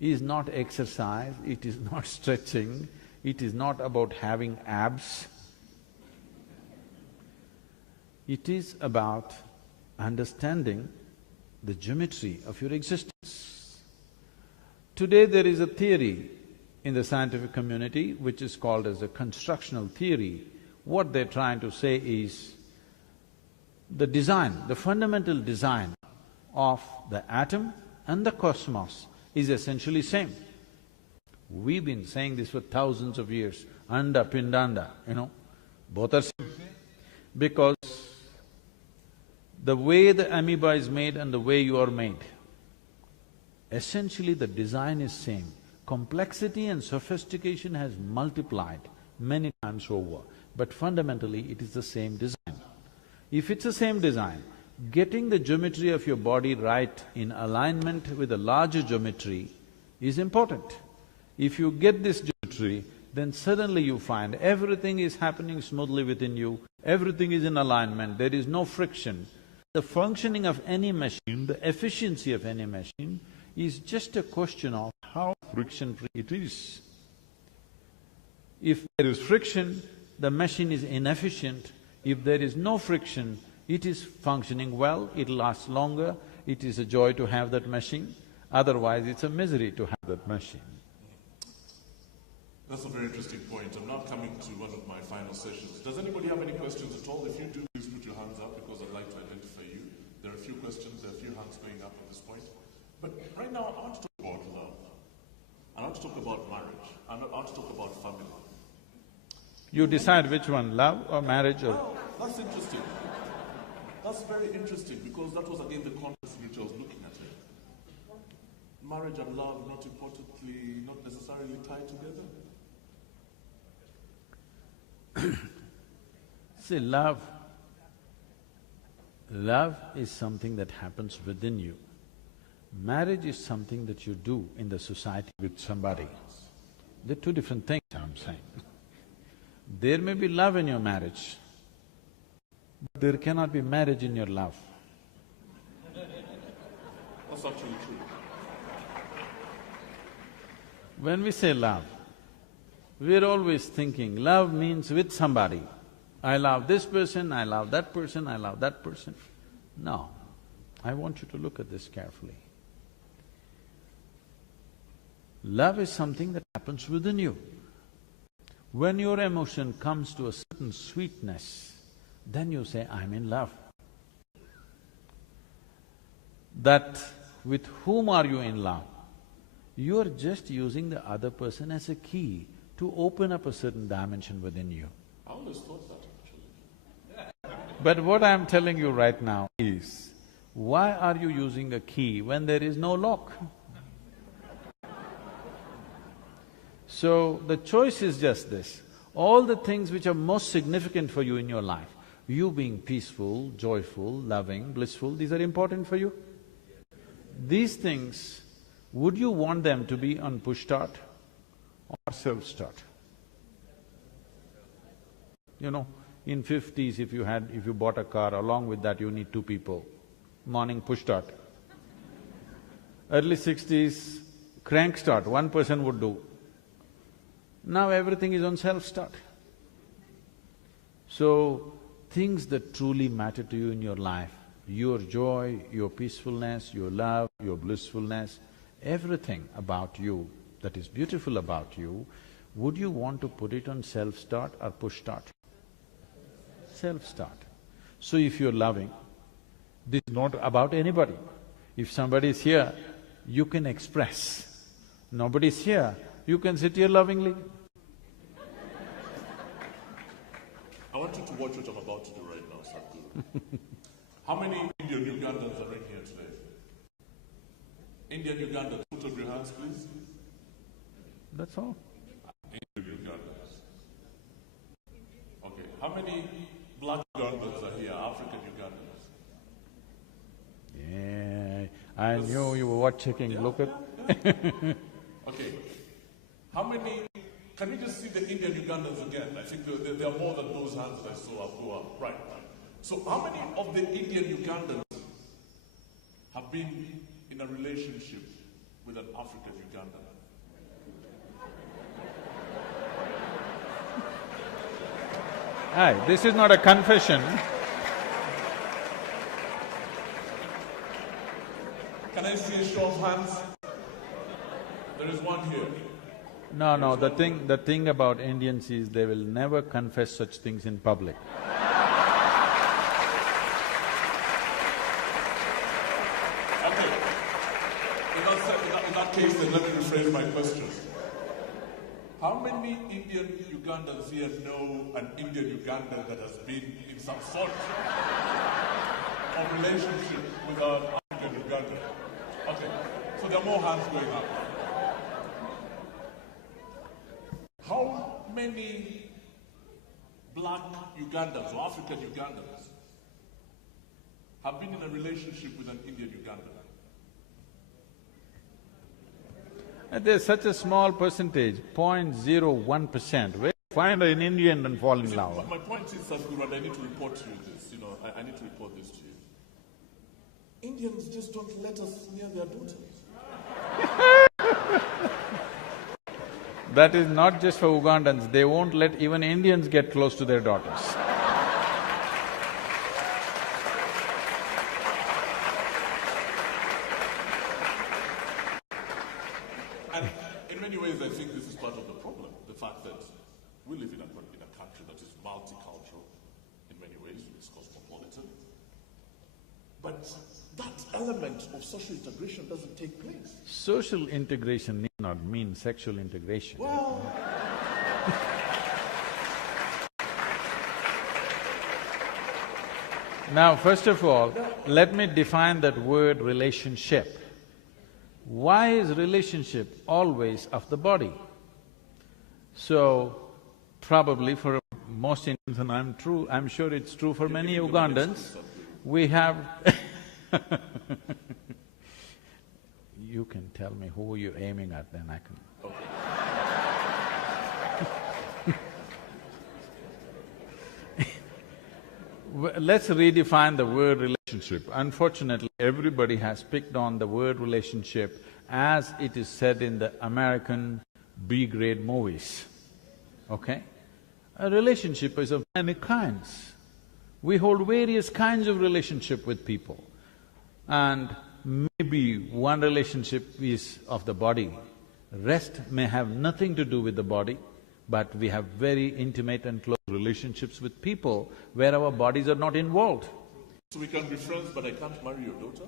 is not exercise, it is not stretching, it is not about having abs. It is about understanding the geometry of your existence. Today there is a theory in the scientific community which is called as a constructional theory. What they're trying to say is the design, the fundamental design of the atom and the cosmos is essentially same. We've been saying this for thousands of years, anda, pindanda, both are same. Because the way the amoeba is made and the way you are made, essentially the design is same. Complexity and sophistication has multiplied many times over, but fundamentally it is the same design. If it's the same design, getting the geometry of your body right in alignment with a larger geometry is important. If you get this geometry, then suddenly you find everything is happening smoothly within you, everything is in alignment, there is no friction. The functioning of any machine, the efficiency of any machine is just a question of how friction-free it is. If there is friction, the machine is inefficient. If there is no friction, it is functioning well, it lasts longer, it is a joy to have that machine, otherwise it's a misery to have that machine. That's a very interesting point. I'm now coming to one of my final sessions. Does anybody have any questions at all? If you do, please put your hands up because I'd like to identify you. There are a few questions, there are a few hands going up at this point. But right now, I want to talk about love. I want to talk about marriage. I want to talk about family. You decide which one, love or marriage or… Oh, that's interesting. That's very interesting because that was again the context in which I was looking at it. Marriage and love not importantly, not necessarily tied together. See, love is something that happens within you. Marriage is something that you do in the society with somebody. They're two different things, I'm saying. There may be love in your marriage, but there cannot be marriage in your love. That's actually true. When we say love, we're always thinking love means with somebody. I love this person, I love that person, I love that person. No, I want you to look at this carefully. Love is something that happens within you. When your emotion comes to a certain sweetness, then you say, I'm in love. That with whom are you in love? You are just using the other person as a key to open up a certain dimension within you. I always thought that actually. But what I'm telling you right now is, why are you using a key when there is no lock? So, the choice is just this. All the things which are most significant for you in your life, you being peaceful, joyful, loving, blissful, these are important for you. These things, would you want them to be on push-start or self-start? You know, in 50s if you bought a car, along with that you need two people. Morning push-start. Early 60s, crank-start, one person would do. Now everything is on self-start. So, things that truly matter to you in your life, your joy, your peacefulness, your love, your blissfulness, everything about you that is beautiful about you, would you want to put it on self-start or push-start? Self-start. So if you're loving, this is not about anybody. If somebody is here, you can express. Nobody's here, you can sit here lovingly. I want you to watch what I'm about to do right now, Sadhguru. How many Indian Ugandans are in here today? Indian Ugandans, put up your hands, please. That's all. Indian Ugandans. Okay, how many black Ugandans are here, African Ugandans? Yeah, I knew you were watching, look at… Okay, how many… Can we just see the Indian Ugandans again? I think there are more than those hands that I saw go up. Right. So how many of the Indian Ugandans have been in a relationship with an African Ugandan? Aye, this is not a confession. Can I see a show of hands? There is one here. No, the thing about Indians is they will never confess such things in public. Okay. In that case, then let me rephrase my question. How many Indian Ugandans here know an Indian Ugandan that has been in some sort of relationship with an African Ugandan? Okay, so there are more hands going up. How many black Ugandans or African Ugandans have been in a relationship with an Indian Ugandan? And there's such a small percentage, 0.01%. Where you find an Indian and fall in love? My point is, Sadhguru, and I need to report to you this, I need to report this to you. Indians just don't let us near their daughters. That is not just for Ugandans, they won't let even Indians get close to their daughters. And in many ways, I think this is part of the problem, the fact that we live in a country that is multicultural in many ways, it's cosmopolitan. But element of social integration doesn't take place. Social integration need not mean sexual integration. Well… Now, first of all, let me define that word relationship. Why is relationship always of the body? So, probably for most Indians, and I'm sure it's true for many Ugandans, we have You can tell me who you're aiming at, then I can… Let's redefine the word relationship. Unfortunately, everybody has picked on the word relationship as it is said in the American B-grade movies, okay? A relationship is of many kinds. We hold various kinds of relationship with people. And maybe one relationship is of the body, rest may have nothing to do with the body, but we have very intimate and close relationships with people where our bodies are not involved. So we can be friends, but I can't marry your daughter?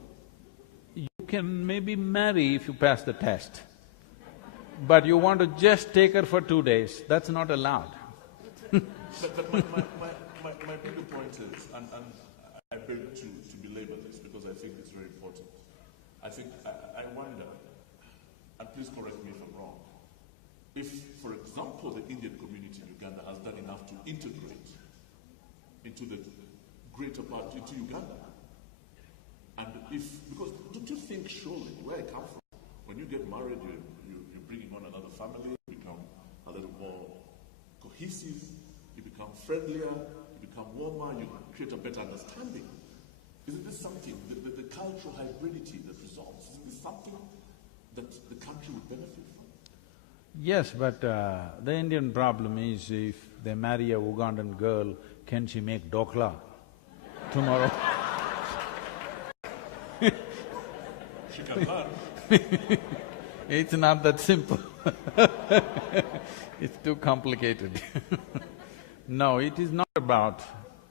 You can maybe marry if you pass the test, but you want to just take her for 2 days, that's not allowed. But my bigger point is, and I beg to belabor this because I think it's very important. I wonder, and please correct me if I'm wrong, if, for example, the Indian community in Uganda has done enough to integrate into the greater part, into Uganda. And because don't you think surely, where I come from, when you get married, you're bringing on another family, you become a little more cohesive, you become friendlier, you become warmer, you create a better understanding. Isn't this something, the cultural hybridity that results, isn't this something that the country would benefit from? Yes, but the Indian problem is if they marry a Ugandan girl, can she make dokla tomorrow? She can learn. It's not that simple. It's too complicated. No, it is not about…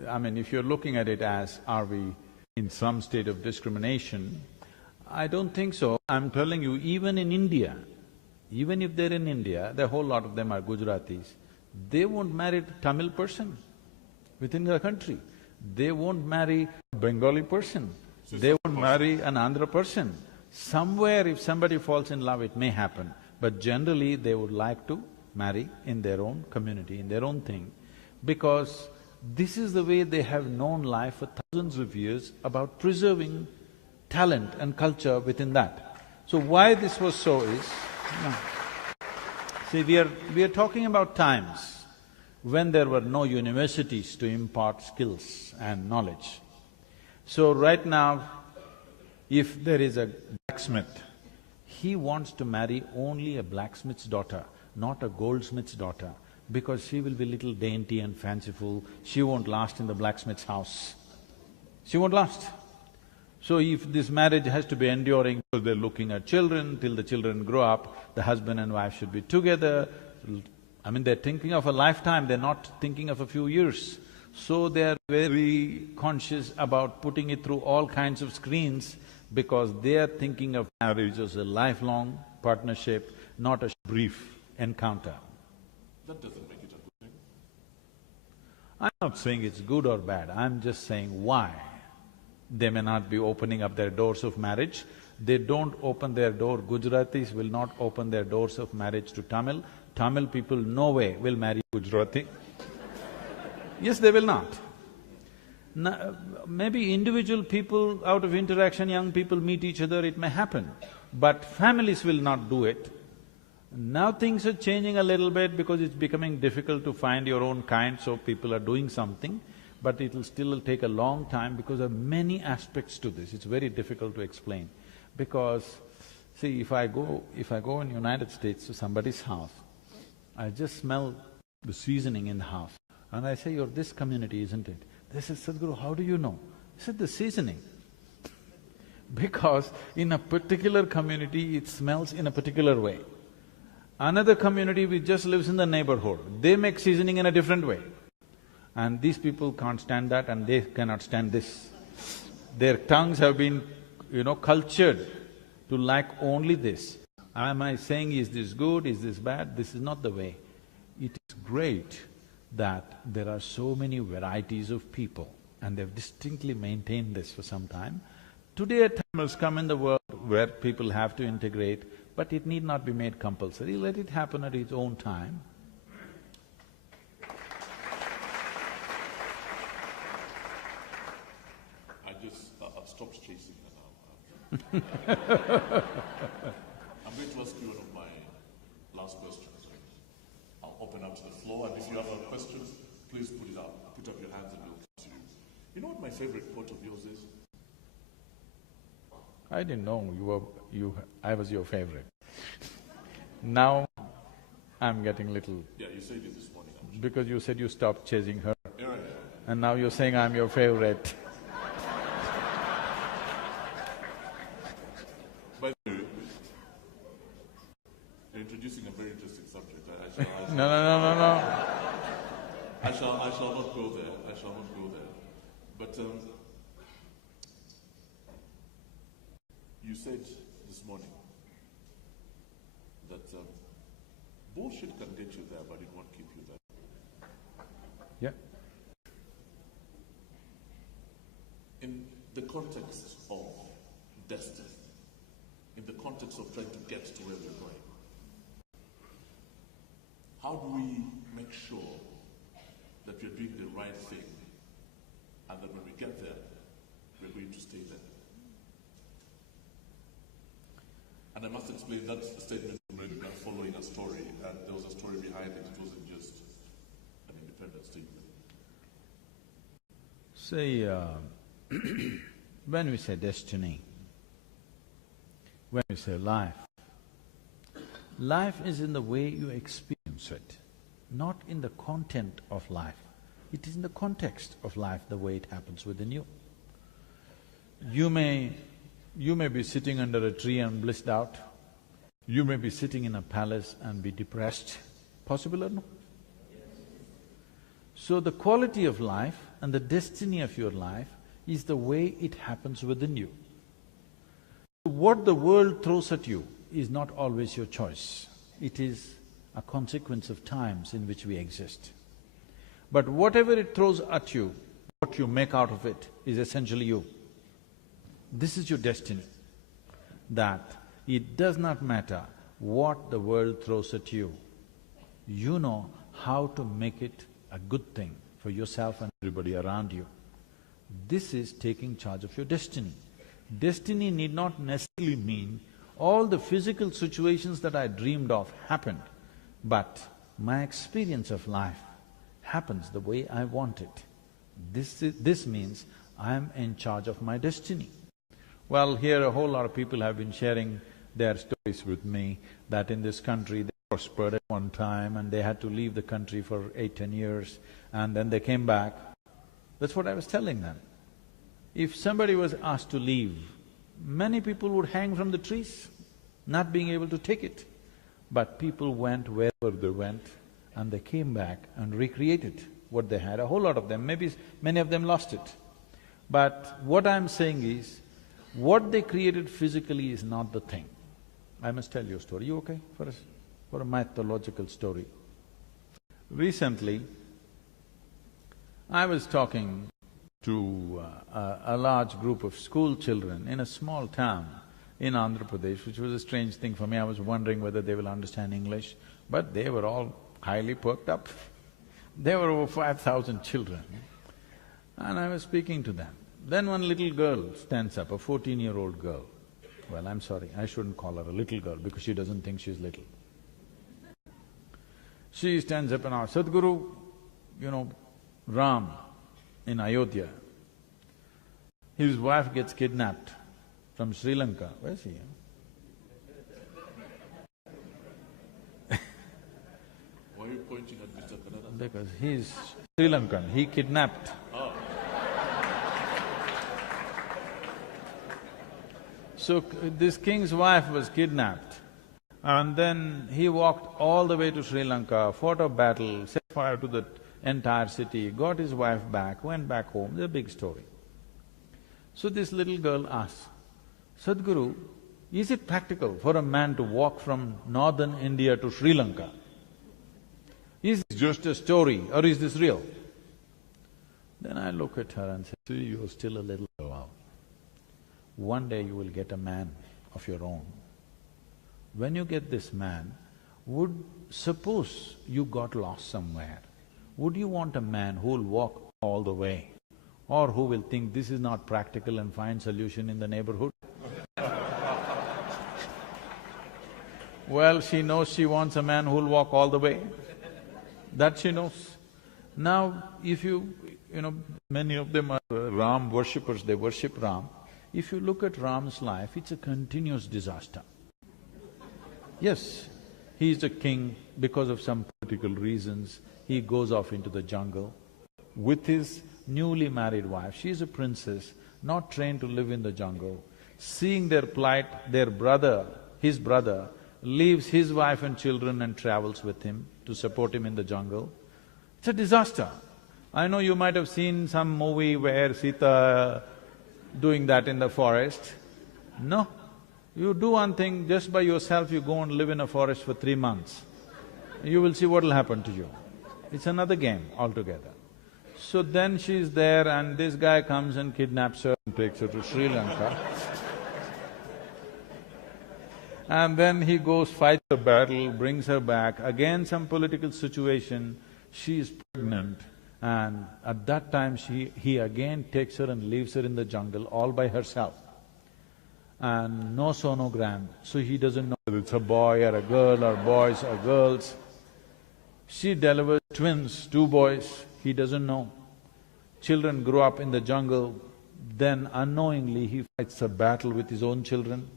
I mean, if you're looking at it as, are we in some state of discrimination, I don't think so. I'm telling you, even in India, even if they're in India, the whole lot of them are Gujaratis, they won't marry a Tamil person within the country. They won't marry a Bengali person. They won't marry an Andhra person. Somewhere if somebody falls in love, it may happen, but generally they would like to marry in their own community, in their own thing, because this is the way they have known life for thousands of years about preserving talent and culture within that. So why this was so is… See, we are talking about times when there were no universities to impart skills and knowledge. So right now, if there is a blacksmith, he wants to marry only a blacksmith's daughter, not a goldsmith's daughter, because she will be little dainty and fanciful, she won't last in the blacksmith's house. She won't last. So if this marriage has to be enduring, because they're looking at children, till the children grow up, the husband and wife should be together. I mean, they're thinking of a lifetime, they're not thinking of a few years. So they're very conscious about putting it through all kinds of screens because they're thinking of marriage as a lifelong partnership, not a brief encounter. That doesn't make it a good thing. I'm not saying it's good or bad, I'm just saying why. They may not be opening up their doors of marriage. They don't open their door, Gujaratis will not open their doors of marriage to Tamil. Tamil people no way will marry Gujarati. Yes, they will not. Maybe individual people, out of interaction, young people meet each other, it may happen, but families will not do it. Now things are changing a little bit because it's becoming difficult to find your own kind, so people are doing something, but it'll still take a long time because there are many aspects to this. It's very difficult to explain. Because, see, if I go in United States to somebody's house, I just smell the seasoning in the house, and I say, "You're this community, isn't it?" They say, "Sadhguru, how do you know?" I said, "The seasoning." Because in a particular community, it smells in a particular way. Another community which just lives in the neighborhood, they make seasoning in a different way. And these people can't stand that and they cannot stand this. Their tongues have been cultured to like only this. Am I saying, is this good, is this bad? This is not the way. It is great that there are so many varieties of people and they've distinctly maintained this for some time. Today a time has come in the world where people have to integrate, but it need not be made compulsory. Let it happen at its own time. I've stopped chasing her now. I'm going to ask you one of my last questions. I'll open up to the floor, and if you have a question, please put it up. Put up your hands and we'll come to you. You know what my favorite quote of yours is? I didn't know I was your favorite. Now I'm getting little… Yeah, you said it this morning. Because you said you stopped chasing her. Yeah, right. And now you're saying I'm your favorite. By the way, you're introducing a very interesting subject. No. I shall not go there. But you said this morning that bullshit can get you there, but it won't keep you there. Yeah. In the context of destiny, in the context of trying to get to where we're going, how do we make sure that we're doing the right thing and that when we get there, we're going to stay there? And I must explain that statement already by following a story, and there was a story behind it. It wasn't just an independent statement. Say, when we say destiny, when we say life, life is in the way you experience it, not in the content of life. It is in the context of life, the way it happens within you. You may be sitting under a tree and blissed out. You may be sitting in a palace and be depressed. Possible or no? So the quality of life and the destiny of your life is the way it happens within you. What the world throws at you is not always your choice. It is a consequence of times in which we exist. But whatever it throws at you, what you make out of it is essentially you. This is your destiny. That it does not matter what the world throws at you, you know how to make it a good thing for yourself and everybody around you. This is taking charge of your destiny. Destiny need not necessarily mean all the physical situations that I dreamed of happened, but my experience of life happens the way I want it. This means I am in charge of my destiny. Well, here a whole lot of people have been sharing their stories with me that in this country they prospered at one time and they had to leave the country for 8–10 years and then they came back. That's what I was telling them. If somebody was asked to leave, many people would hang from the trees, not being able to take it. But people went wherever they went and they came back and recreated what they had. A whole lot of them, maybe many of them lost it. But what I'm saying is, what they created physically is not the thing. I must tell you a story. You okay for a mythological story? Recently, I was talking to a large group of school children in a small town in Andhra Pradesh, which was a strange thing for me. I was wondering whether they will understand English, but they were all highly perked up. There were over 5,000 children, and I was speaking to them. Then one little girl stands up, a 14-year-old girl. Well, I'm sorry, I shouldn't call her a little girl because she doesn't think she's little. She stands up and asks, Sadhguru, Ram in Ayodhya, his wife gets kidnapped from Sri Lanka. Where's he? Why are you pointing at Mr. Kannada? Because he's Sri Lankan, he kidnapped. Oh. So this king's wife was kidnapped and then he walked all the way to Sri Lanka, fought a battle, set fire to the entire city, got his wife back, went back home. It's a big story. So this little girl asks, Sadhguru, is it practical for a man to walk from northern India to Sri Lanka? Is this just a story or is this real? Then I look at her and say, see, you're still a little girl. One day you will get a man of your own. When you get this man, suppose you got lost somewhere, would you want a man who will walk all the way or who will think this is not practical and find solution in the neighborhood? Well, she knows she wants a man who will walk all the way. That she knows. Now, if you know, many of them are Ram worshippers, they worship Ram. If you look at Ram's life, it's a continuous disaster. Yes, he is a king because of some political reasons, he goes off into the jungle with his newly married wife. She is a princess, not trained to live in the jungle. Seeing their plight, his brother, leaves his wife and children and travels with him to support him in the jungle. It's a disaster. I know you might have seen some movie where Sita doing that in the forest. No, you do one thing, just by yourself you go and live in a forest for 3 months. You will see what'll happen to you. It's another game altogether. So then she's there and this guy comes and kidnaps her and takes her to Sri Lanka. And then he goes, fights a battle, brings her back, again some political situation, she is pregnant, and at that time he again takes her and leaves her in the jungle all by herself. And no sonogram, so he doesn't know whether it's a boy or a girl or boys or girls. She delivers twins, 2 boys, he doesn't know. Children grow up in the jungle, then unknowingly he fights a battle with his own children.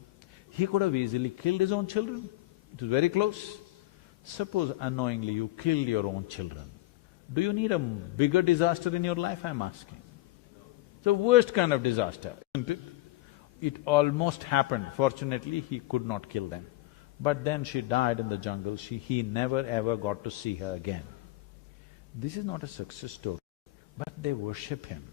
He could have easily killed his own children, it was very close. Suppose unknowingly you killed your own children. Do you need a bigger disaster in your life, I'm asking? It's the worst kind of disaster, isn't it? It almost happened, fortunately he could not kill them. But then she died in the jungle, he never ever got to see her again. This is not a success story, but they worship him,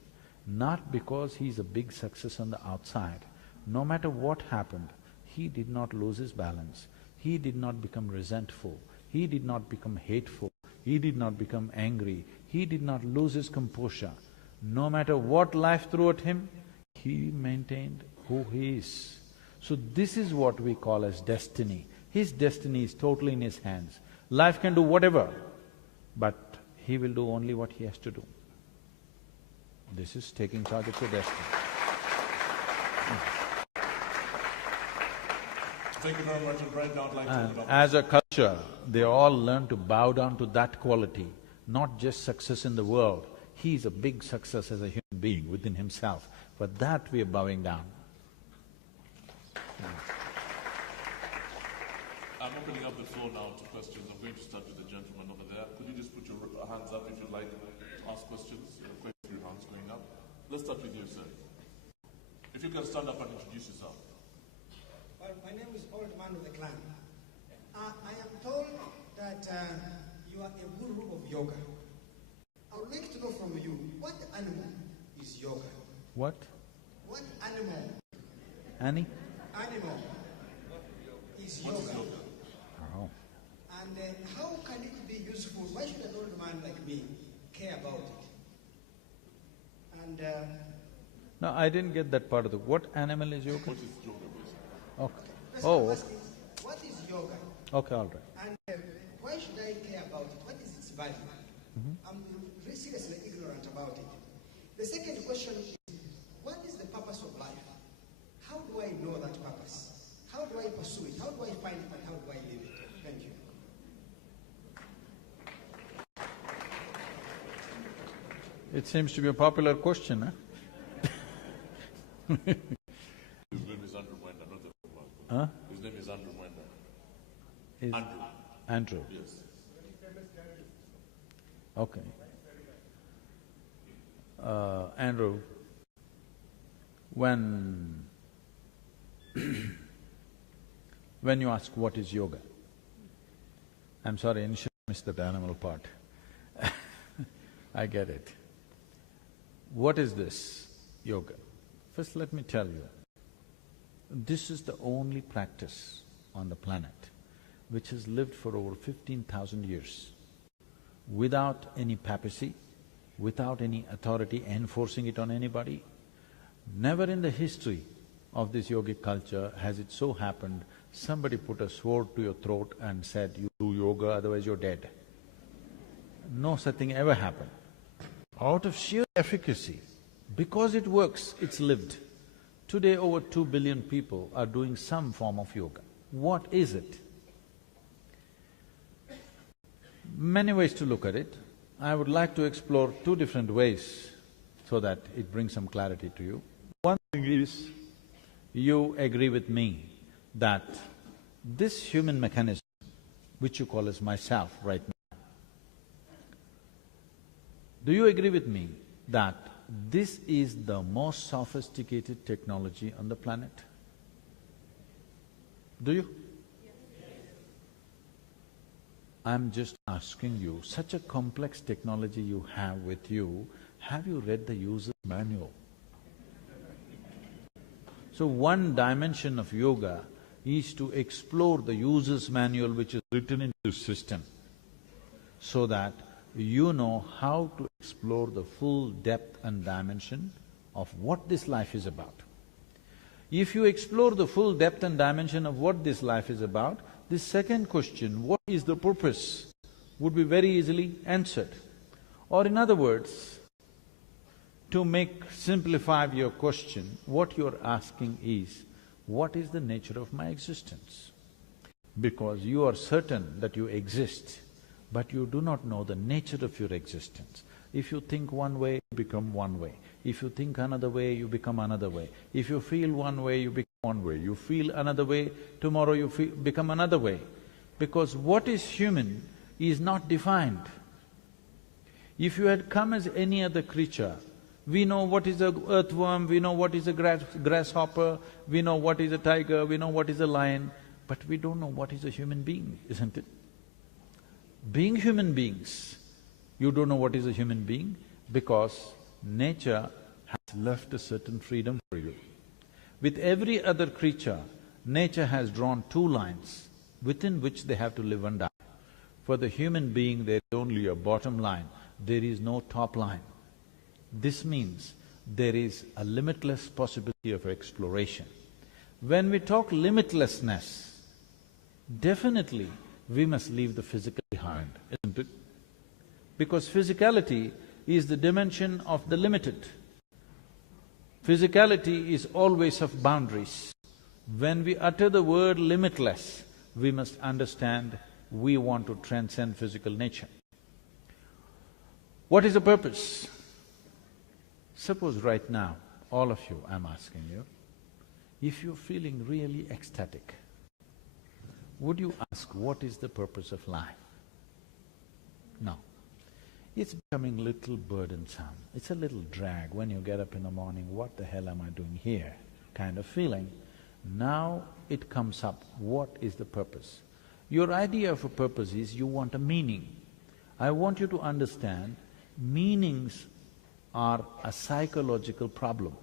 not because he's a big success on the outside. No matter what happened, he did not lose his balance, he did not become resentful, he did not become hateful, he did not become angry, he did not lose his composure. No matter what life threw at him, he maintained who he is. So this is what we call as destiny. His destiny is totally in his hands. Life can do whatever, but he will do only what he has to do. This is taking charge of your destiny. Thank you very much, and right now I'd like to And as a culture, they all learn to bow down to that quality, not just success in the world. He is a big success as a human being within himself. For that we are bowing down. I'm opening up the floor now to questions. I'm going to start with the gentleman over there. Could you just put your hands up if you'd like to ask questions? Quite a few hands going up. Let's start with you, sir. If you can stand up and introduce yourself. Well, my name is Old Man of the Clan. I am told that you are a guru of yoga. I would like to know from you, what animal is yoga? What? What animal? Annie? Animal is What yoga. is yoga? Oh. And how can it be useful? Why should an old man like me care about it? And No, I didn't get that part of the… What animal is yoga? What is yoga, basically? Okay. person Oh, asking, what is yoga? okay, all right. And why should I care about it? What is its value? I'm seriously ignorant about it. The second question is, what is the purpose of life? How do I know that purpose? How do I pursue it? How do I find it and how do I live it? Thank you. It seems to be a popular question, huh? His name is Andrew Mwenda, not the one. Huh? His name is Andrew Mwenda. Is Andrew. Andrew. Yes. Okay. Andrew, when when you ask what is yoga, I'm sorry, initially I missed that animal part. I get it. What is this yoga? First let me tell you, This is the only practice on the planet which has lived for over 15,000 years without any papacy, without any authority enforcing it on anybody. Never in the history of this yogic culture has it so happened somebody put a sword to your throat and said, you do yoga, otherwise you're dead. No such thing ever happened. Out of sheer efficacy, because it works, it's lived. Today over 2 billion people are doing some form of yoga. What is it? Many ways to look at it. I would like to explore two different ways so that it brings some clarity to you. One thing is, you agree with me that this human mechanism, which you call as myself right now, do you agree with me that this is the most sophisticated technology on the planet? Do you? I'm just asking you, such a complex technology you have with you, have you read the user's manual? So one dimension of yoga is to explore the user's manual which is written into the system, so that you know how to explore the full depth and dimension of what this life is about. If you explore the full depth and dimension of what this life is about, this second question, what is the purpose, would be very easily answered. Or in other words, to simplify your question, what you're asking is, what is the nature of my existence? Because you are certain that you exist, but you do not know the nature of your existence. If you think one way, you become one way. If you think another way, you become another way. If you feel one way, you become one way. You feel another way, tomorrow you become another way. Because what is human is not defined. If you had come as any other creature, we know what is a earthworm, we know what is a grasshopper, we know what is a tiger, we know what is a lion, but we don't know what is a human being, isn't it? Being human beings, you don't know what is a human being because nature has left a certain freedom for you. With every other creature, nature has drawn two lines within which they have to live and die. For the human being, there is only a bottom line, there is no top line. This means there is a limitless possibility of exploration. When we talk limitlessness, definitely we must leave the physical behind, isn't it? Because physicality is the dimension of the limited. Physicality is always of boundaries. When we utter the word limitless, we must understand we want to transcend physical nature. What is the purpose? Suppose right now, all of you, I'm asking you, if you're feeling really ecstatic, would you ask, what is the purpose of life? No. It's becoming a little burdensome, it's a little drag when you get up in the morning, what the hell am I doing here, kind of feeling. Now it comes up, what is the purpose? Your idea of a purpose is you want a meaning. I want you to understand, meanings are a psychological problem.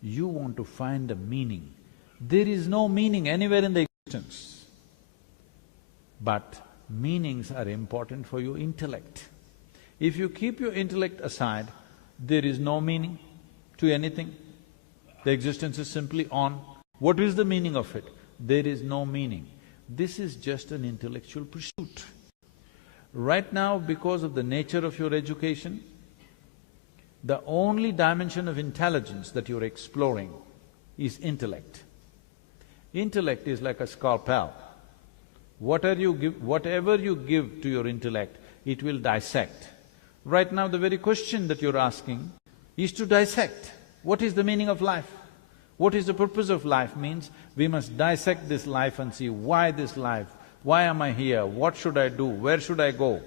You want to find a meaning. There is no meaning anywhere in the existence. But meanings are important for your intellect. If you keep your intellect aside, there is no meaning to anything. The existence is simply on. What is the meaning of it? There is no meaning. This is just an intellectual pursuit. Right now, because of the nature of your education, the only dimension of intelligence that you're exploring is intellect is like a scalpel. Whatever you give to your intellect, it will dissect. Right now, the very question that you're asking is to dissect. What is the meaning of life? What is the purpose of life means we must dissect this life and see why this life, why am I here, what should I do, where should I go?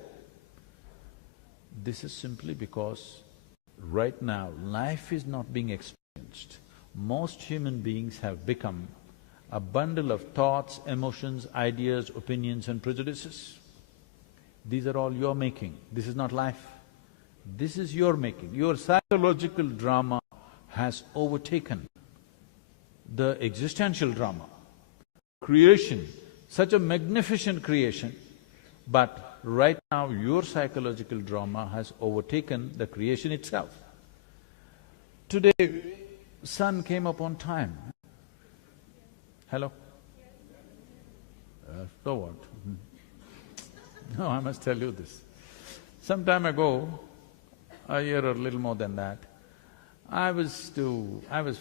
This is simply because right now life is not being experienced. Most human beings have become a bundle of thoughts, emotions, ideas, opinions and prejudices. These are all your making, this is not life. This is your making. Your psychological drama has overtaken the existential drama. Creation, such a magnificent creation, but right now your psychological drama has overtaken the creation itself. Today, sun came up on time. Hello? So what? No, I must tell you this. Some time ago, a year or a little more than that, I was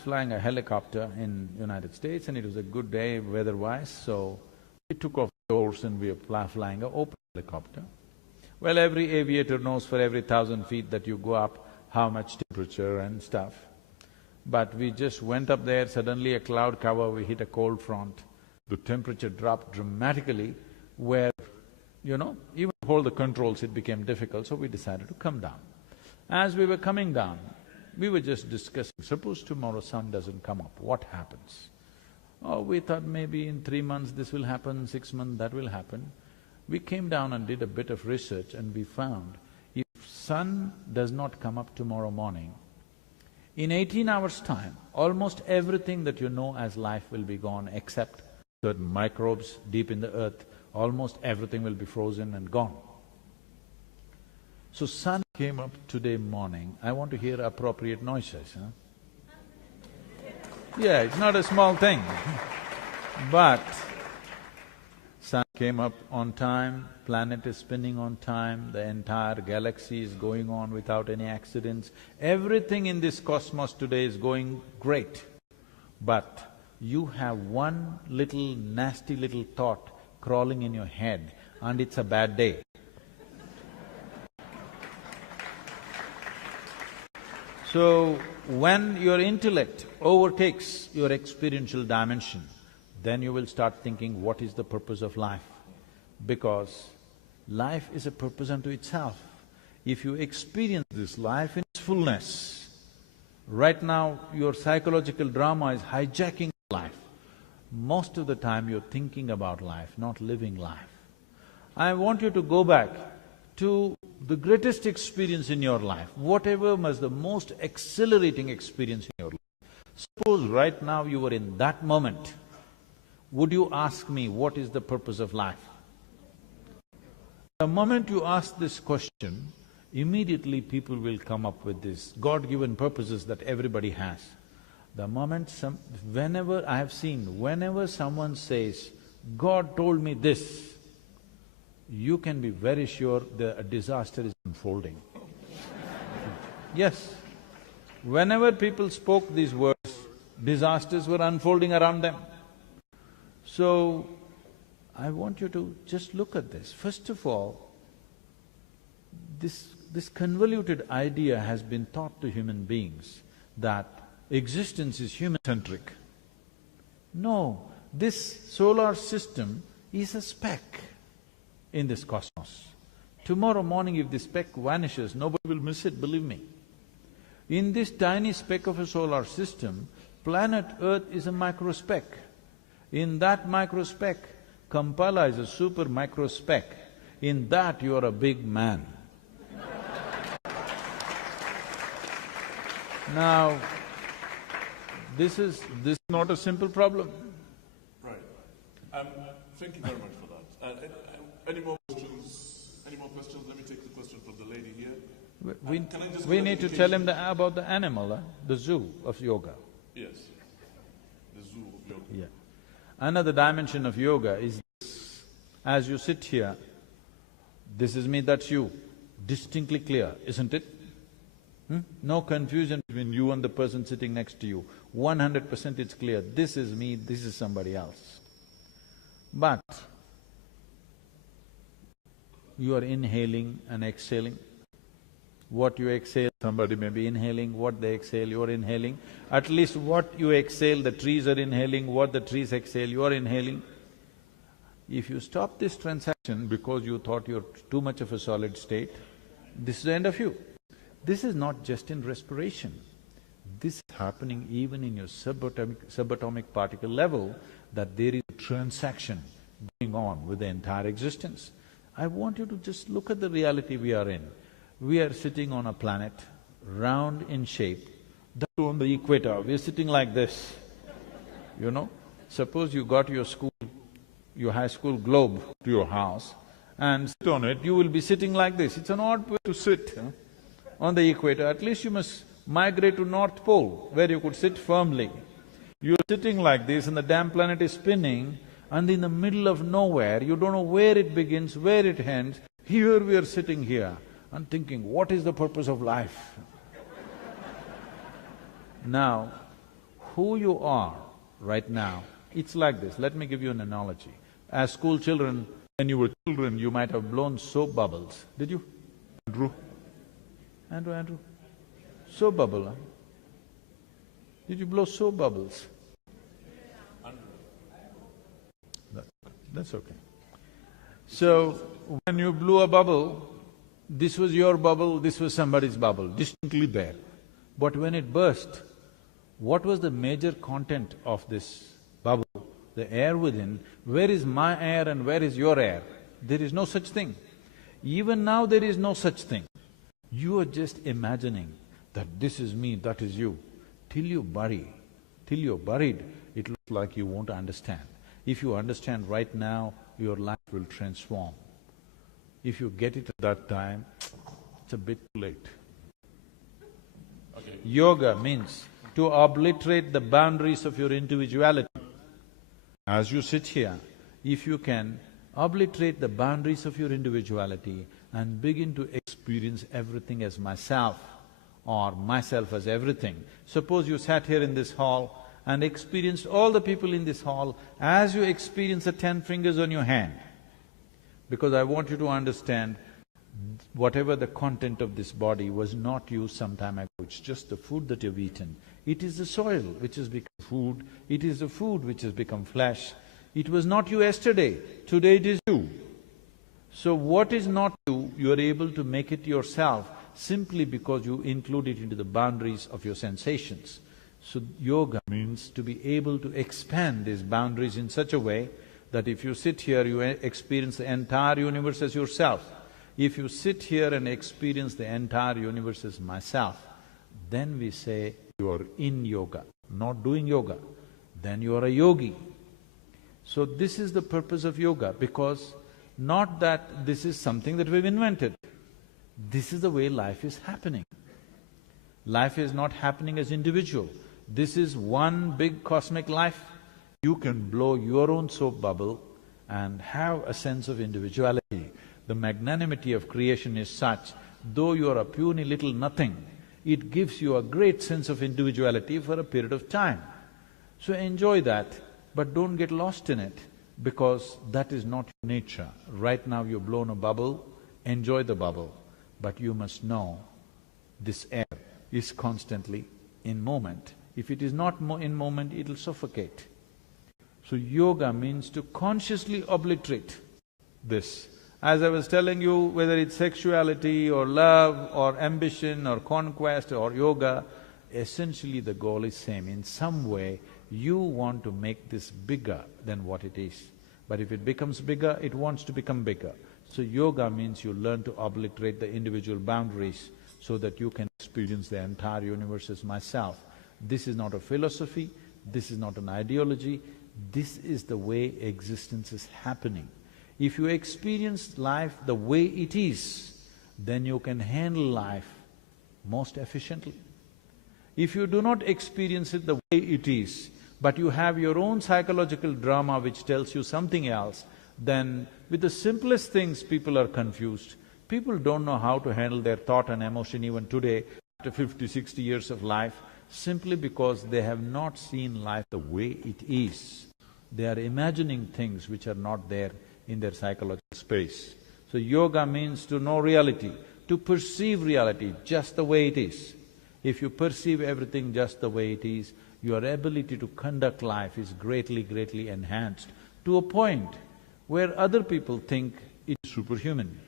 flying a helicopter in United States and it was a good day weather-wise, so we took off the doors and we were flying an open helicopter. Well, every aviator knows for every 1,000 feet that you go up, how much temperature and stuff. But we just went up there, suddenly a cloud cover, we hit a cold front. The temperature dropped dramatically where, even to hold the controls it became difficult, so we decided to come down. As we were coming down, we were just discussing, suppose tomorrow sun doesn't come up, what happens? Oh, we thought maybe in 3 months this will happen, 6 months that will happen. We came down and did a bit of research and we found if sun does not come up tomorrow morning, in 18 hours' time, almost everything that you know as life will be gone except certain microbes deep in the earth, almost everything will be frozen and gone. So sun came up today morning, I want to hear appropriate noises, Yeah, it's not a small thing but sun came up on time, planet is spinning on time, the entire galaxy is going on without any accidents. Everything in this cosmos today is going great. But you have one little nasty little thought crawling in your head and it's a bad day. So, when your intellect overtakes your experiential dimension, then you will start thinking, what is the purpose of life? Because life is a purpose unto itself. If you experience this life in its fullness, right now your psychological drama is hijacking life. Most of the time you're thinking about life, not living life. I want you to go back to the greatest experience in your life, whatever was the most exhilarating experience in your life. Suppose right now you were in that moment, would you ask me, what is the purpose of life? The moment you ask this question, immediately people will come up with these God-given purposes that everybody has. The moment whenever I have seen, whenever someone says, God told me this, you can be very sure a disaster is unfolding. Yes. Whenever people spoke these words, disasters were unfolding around them. So, I want you to just look at this. First of all, this convoluted idea has been taught to human beings that existence is human-centric. No, this solar system is a speck in this cosmos. Tomorrow morning if this speck vanishes, nobody will miss it, believe me. In this tiny speck of a solar system, planet Earth is a microspeck. In that microspeck, Kampala is a super microspeck. In that you are a big man. Now, this is not a simple problem. Right. Thank you very much for that. Any more questions? Let me take the question from the lady here. We need to tell him about the animal, the zoo of yoga. Yes, the zoo of yoga. Yeah. Another dimension of yoga is this. As you sit here, this is me, that's you, distinctly clear, isn't it? No confusion between you and the person sitting next to you. 100% it's clear, this is me, this is somebody else. But you are inhaling and exhaling. What you exhale, somebody may be inhaling, what they exhale, you are inhaling. At least what you exhale, the trees are inhaling, what the trees exhale, you are inhaling. If you stop this transaction because you thought you're too much of a solid state, this is the end of you. This is not just in respiration. This is happening even in your subatomic particle level, that there is a transaction going on with the entire existence. I want you to just look at the reality we are in. We are sitting on a planet, round in shape, that on the equator, we are sitting like this. you know. Suppose you got your high school globe to your house and sit on it, you will be sitting like this. It's an odd way to sit, on the equator. At least you must migrate to North Pole, where you could sit firmly. You're sitting like this and the damn planet is spinning, and in the middle of nowhere, you don't know where it begins, where it ends. Here we are sitting here and thinking, what is the purpose of life? Now, who you are right now, it's like this. Let me give you an analogy. As school children, when you were children, you might have blown soap bubbles. Did you? Andrew? Soap bubble, huh? Did you blow soap bubbles? That's okay. So, when you blew a bubble, this was your bubble, this was somebody's bubble, distinctly there. But when it burst, what was the major content of this bubble? The air within. Where is my air and where is your air? There is no such thing. Even now there is no such thing. You are just imagining that this is me, that is you. Till you're buried, it looks like you won't understand. If you understand right now, your life will transform. If you get it at that time, it's a bit too late. Okay. Yoga means to obliterate the boundaries of your individuality. As you sit here, if you can obliterate the boundaries of your individuality and begin to experience everything as myself or myself as everything. Suppose you sat here in this hall and experienced all the people in this hall as you experience the 10 fingers on your hand. Because I want you to understand, whatever the content of this body was not you some time ago, it's just the food that you've eaten. It is the soil which has become food, it is the food which has become flesh. It was not you yesterday, today it is you. So what is not you, you are able to make it yourself simply because you include it into the boundaries of your sensations. So yoga means to be able to expand these boundaries in such a way that if you sit here, you experience the entire universe as yourself. If you sit here and experience the entire universe as myself, then we say you are in yoga, not doing yoga. Then you are a yogi. So this is the purpose of yoga, because not that this is something that we've invented. This is the way life is happening. Life is not happening as individual. This is one big cosmic life. You can blow your own soap bubble and have a sense of individuality. The magnanimity of creation is such, though you are a puny little nothing, it gives you a great sense of individuality for a period of time. So enjoy that, but don't get lost in it, because that is not your nature. Right now you've blown a bubble, enjoy the bubble, but you must know this air is constantly in moment. If it is not in moment, it'll suffocate. So yoga means to consciously obliterate this. As I was telling you, whether it's sexuality or love or ambition or conquest or yoga, essentially the goal is same. In some way, you want to make this bigger than what it is. But if it becomes bigger, it wants to become bigger. So yoga means you learn to obliterate the individual boundaries so that you can experience the entire universe as myself. This is not a philosophy, this is not an ideology, this is the way existence is happening. If you experience life the way it is, then you can handle life most efficiently. If you do not experience it the way it is, but you have your own psychological drama which tells you something else, then with the simplest things people are confused. People don't know how to handle their thought and emotion even today, after 50, 60 years of life, simply because they have not seen life the way it is. They are imagining things which are not there in their psychological space. So yoga means to know reality, to perceive reality just the way it is. If you perceive everything just the way it is, your ability to conduct life is greatly, greatly enhanced to a point where other people think it's superhuman.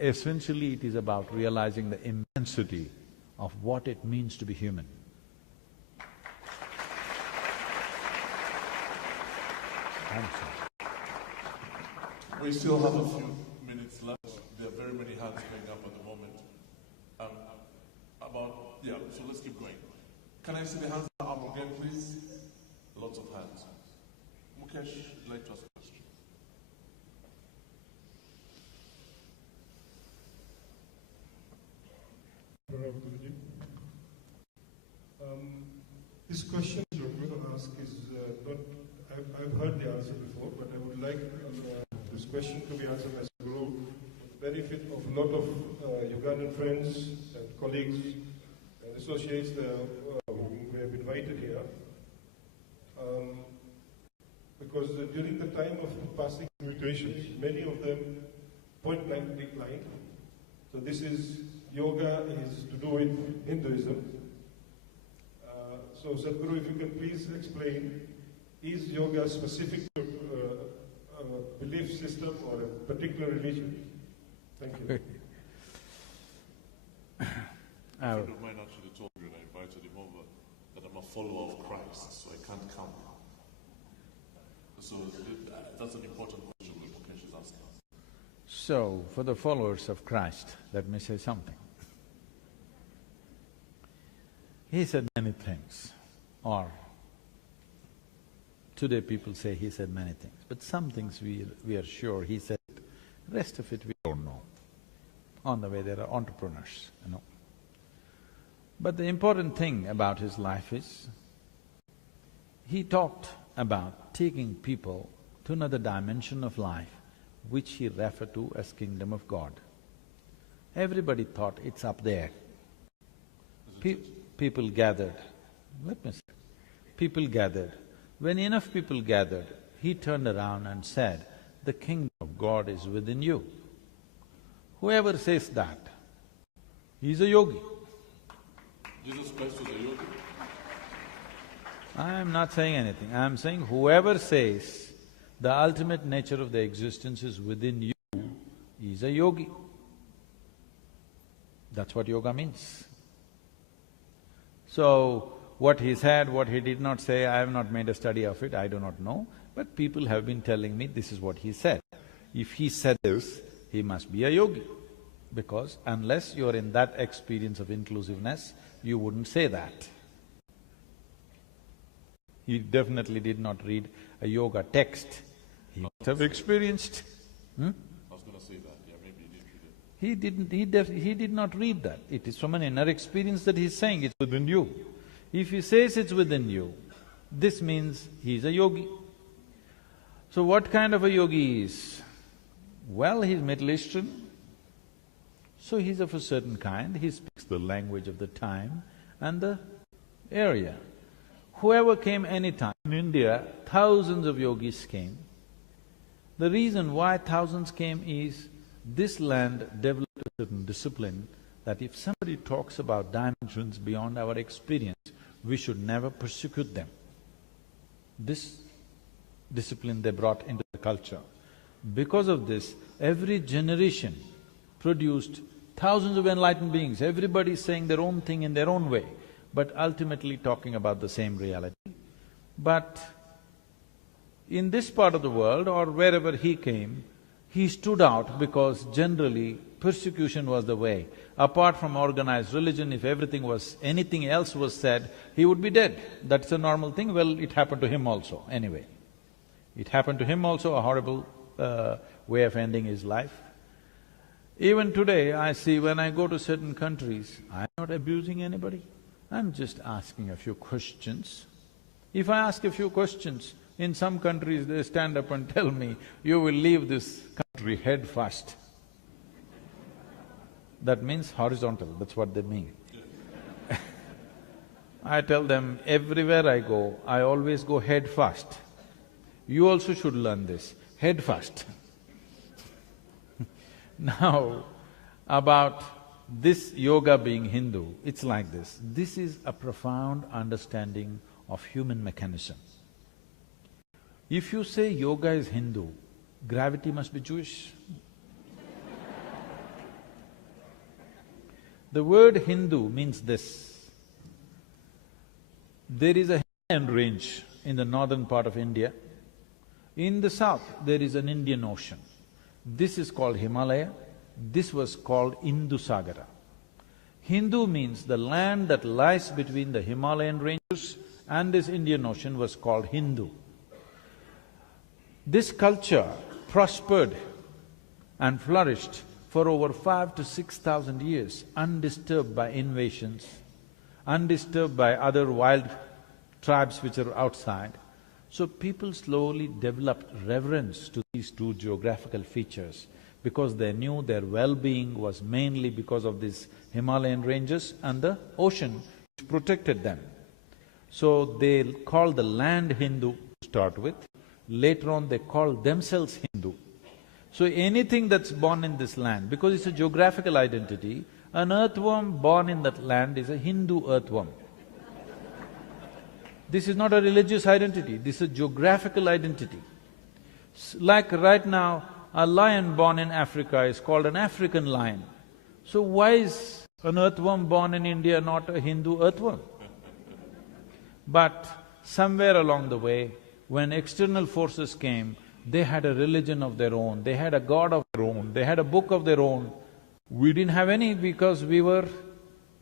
Essentially, it is about realizing the immensity of what it means to be human. We still have a few minutes left. There are very many hands going up at the moment. So let's keep going. Can I see the hands up again, please? Lots of hands. Mukesh, would you like to ask a question? This question I'm going to ask is not, I've heard the answer before, but I would like this question to be answered as a group for the benefit of a lot of Ugandan friends and colleagues and associates who have invited here. Because during the time of passing invitations, many of them point blank declined. So this is, yoga is to do with Hinduism. So Sadhguru, if you can please explain, is yoga specific to a belief system or a particular religion? Thank you. A friend of mine actually told me when I invited him over that I'm a follower of Christ, so I can't come. So that's an important question that Mukesh is asking. So, for the followers of Christ, let me say something. He said many things, or today people say he said many things, but some things we are sure he said, rest of it we don't know. On the way there are entrepreneurs, you know. But the important thing about his life is, he talked about taking people to another dimension of life, which he referred to as Kingdom of God. Everybody thought it's up there. People gathered, let me say, people gathered. When enough people gathered, he turned around and said, the Kingdom of God is within you. Whoever says that, he's a yogi. Jesus Christ was a yogi? I am not saying anything, I am saying whoever says the ultimate nature of the existence is within you is a yogi. That's what yoga means. So, what he said, what he did not say, I have not made a study of it, I do not know, but people have been telling me this is what he said. If he said this, he must be a yogi, because unless you're in that experience of inclusiveness, you wouldn't say that. He definitely did not read a yoga text, he must have experienced. I was gonna say that, yeah, maybe he didn't read it. He did not read that. It is from an inner experience that he's saying it's within you. If he says it's within you, this means he's a yogi. So what kind of a yogi is? Well, he's Middle Eastern, so he's of a certain kind, he speaks the language of the time and the area. Whoever came anytime, in India, thousands of yogis came. The reason why thousands came is, this land developed a certain discipline that if somebody talks about dimensions beyond our experience, we should never persecute them. This discipline they brought into the culture. Because of this, every generation produced thousands of enlightened beings, everybody saying their own thing in their own way, but ultimately talking about the same reality. But in this part of the world or wherever he came, he stood out because generally persecution was the way. Apart from organized religion, if anything else was said, he would be dead. That's a normal thing. Well, it happened to him also, anyway. It happened to him also, a horrible way of ending his life. Even today, I see when I go to certain countries, I'm not abusing anybody, I'm just asking a few questions. If I ask a few questions, in some countries they stand up and tell me, you will leave this country head first. That means horizontal, that's what they mean. I tell them, everywhere I go, I always go head first. You also should learn this, head first. Now, about this yoga being Hindu, it's like this. This is a profound understanding of human mechanism. If you say yoga is Hindu, gravity must be Jewish. The word Hindu means this. There is a Himalayan range in the northern part of India. In the south, there is an Indian Ocean. This is called Himalaya, this was called Indusagara. Hindu means the land that lies between the Himalayan ranges and this Indian Ocean was called Hindu. This culture prospered and flourished for over 5,000 to 6,000 years, undisturbed by invasions, undisturbed by other wild tribes which are outside. So people slowly developed reverence to these two geographical features because they knew their well-being was mainly because of these Himalayan ranges and the ocean which protected them. So they called the land Hindu to start with. Later on they called themselves Hindu. So anything that's born in this land, because it's a geographical identity, an earthworm born in that land is a Hindu earthworm. This is not a religious identity, this is a geographical identity. Like right now, a lion born in Africa is called an African lion. So why is an earthworm born in India not a Hindu earthworm? But somewhere along the way, when external forces came, they had a religion of their own, they had a god of their own, they had a book of their own. We didn't have any because we were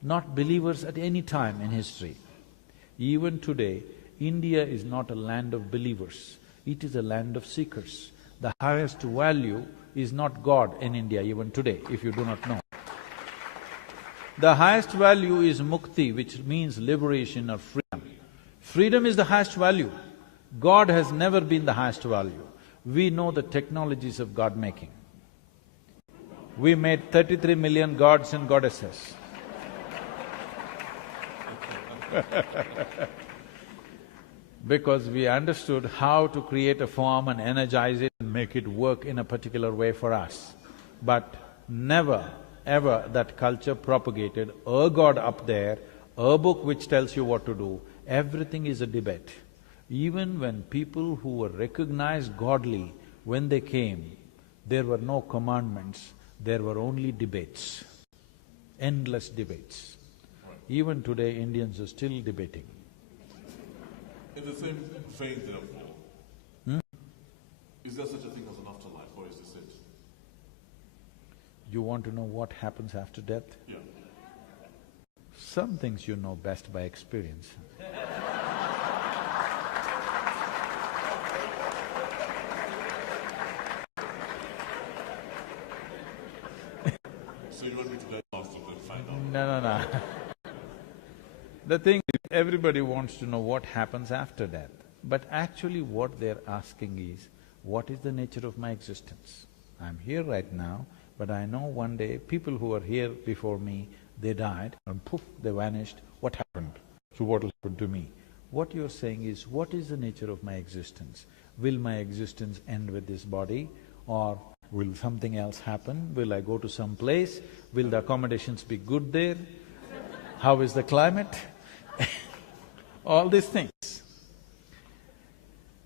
not believers at any time in history. Even today, India is not a land of believers, it is a land of seekers. The highest value is not God in India even today, if you do not know. The highest value is mukti, which means liberation or freedom. Freedom is the highest value. God has never been the highest value. We know the technologies of God-making. We made 33 million gods and goddesses. Because we understood how to create a form and energize it and make it work in a particular way for us. But never, ever that culture propagated a god up there, a book which tells you what to do. Everything is a debate. Even when people who were recognized godly, when they came, there were no commandments, there were only debates, endless debates. Even today, Indians are still debating. In the same vein, therefore, is there such a thing as an afterlife, or is this it? You want to know what happens after death? Yeah. Some things you know best by experience. So you want me to get lost and then find out? No. The thing is, everybody wants to know what happens after death. But actually what they're asking is, what is the nature of my existence? I'm here right now, but I know one day people who were here before me, they died and poof, they vanished. What happened? So what will happen to me? What you're saying is, what is the nature of my existence? Will my existence end with this body, or will something else happen? Will I go to some place? Will the accommodations be good there? How is the climate? All these things.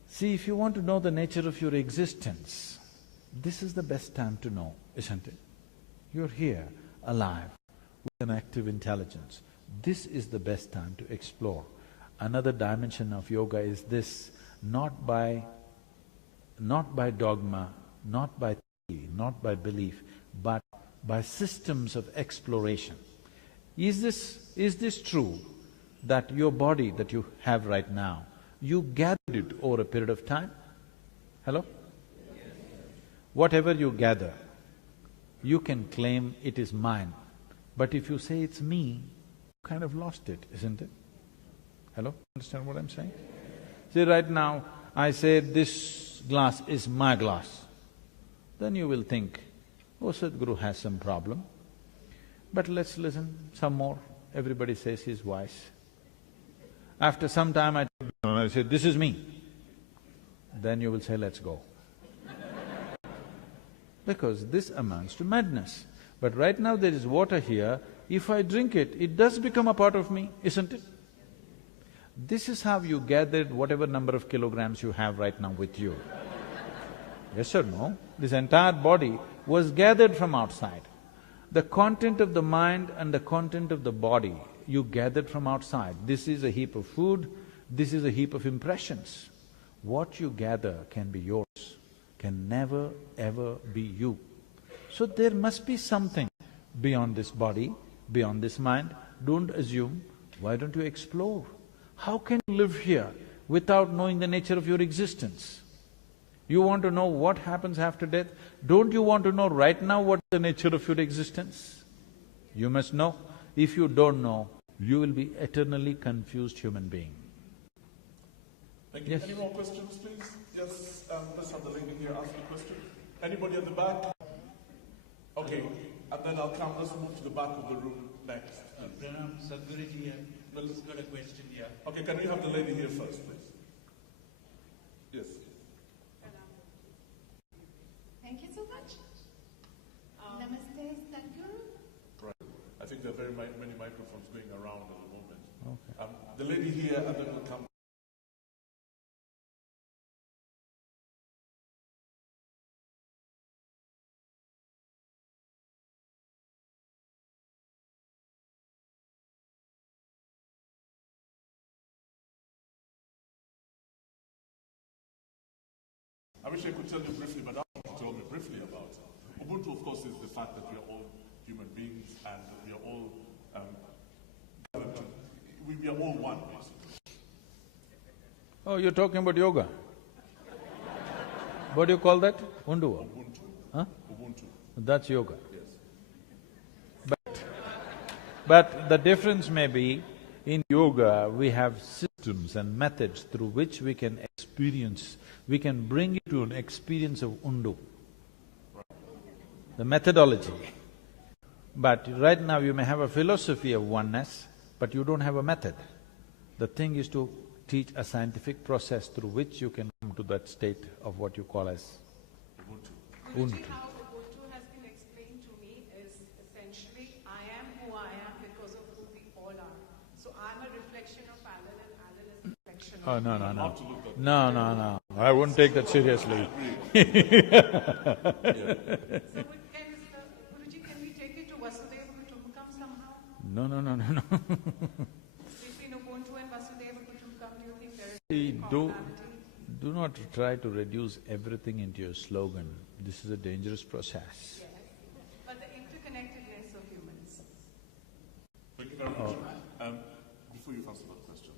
See, if you want to know the nature of your existence, this is the best time to know, isn't it? You're here, alive, with an active intelligence. This is the best time to explore. Another dimension of yoga is this, not by dogma, not by theory, not by belief, but by systems of exploration. Is this true that your body that you have right now, you gathered it over a period of time? Hello? Whatever you gather, you can claim it is mine. But if you say it's me, you kind of lost it, isn't it? Hello? Understand what I'm saying? See, right now, I say this glass is my glass. Then you will think, oh, Sadhguru has some problem. But let's listen some more. Everybody says he's wise. After some time I say, this is me. Then you will say, let's go. Because this amounts to madness. But right now there is water here, if I drink it, it does become a part of me, isn't it? This is how you gathered whatever number of kilograms you have right now with you. Yes or no? This entire body was gathered from outside. The content of the mind and the content of the body you gathered from outside. This is a heap of food, this is a heap of impressions. What you gather can be yours, can never ever be you. So there must be something beyond this body, beyond this mind. Don't assume, why don't you explore? How can you live here without knowing the nature of your existence? You want to know what happens after death? Don't you want to know right now what's the nature of your existence? You must know. If you don't know, you will be eternally confused human being. Thank you. Yes. Any more questions, please? Yes, let's have the lady here ask a question. Anybody at the back? Okay, and then I'll come, let's move to the back of the room next. Pranam, Sadhguruji here. Just got a question here. Okay, can we have the lady here first, please? Yes. Thank you so much. Namaste, Sadhguru. Right. I think there are very many microphones going around at the moment. Okay. The lady here, and then we'll come. I wish I could tell you briefly, but I'll tell me briefly about it. Ubuntu, of course, is the fact that we are all human beings and we are all we are all one, basically. Oh, you're talking about yoga? What do you call that? Undu? Ubuntu. Huh? Ubuntu. That's yoga. Yes. But the difference may be, in yoga, we have systems and methods through which we can experience, we can bring you to an experience of Undu, the methodology. But right now you may have a philosophy of oneness, but you don't have a method. The thing is to teach a scientific process through which you can come to that state of what you call as Ubuntu. Guruji, how Ubuntu has been explained to me is essentially, I am who I am because of who we all are. So I'm a reflection of Alan and Alan is a reflection of… Oh, no. I wouldn't take that seriously. So Guruji, can we take it to Vasudeva Kutumbakam somehow? No. Between Ubuntu and Vasudeva Kutumbakam, do you think there is See, commonality? do not try to reduce everything into your slogan. This is a dangerous process. Yes, but the interconnectedness of humans. Thank you very much. Before you answer that question,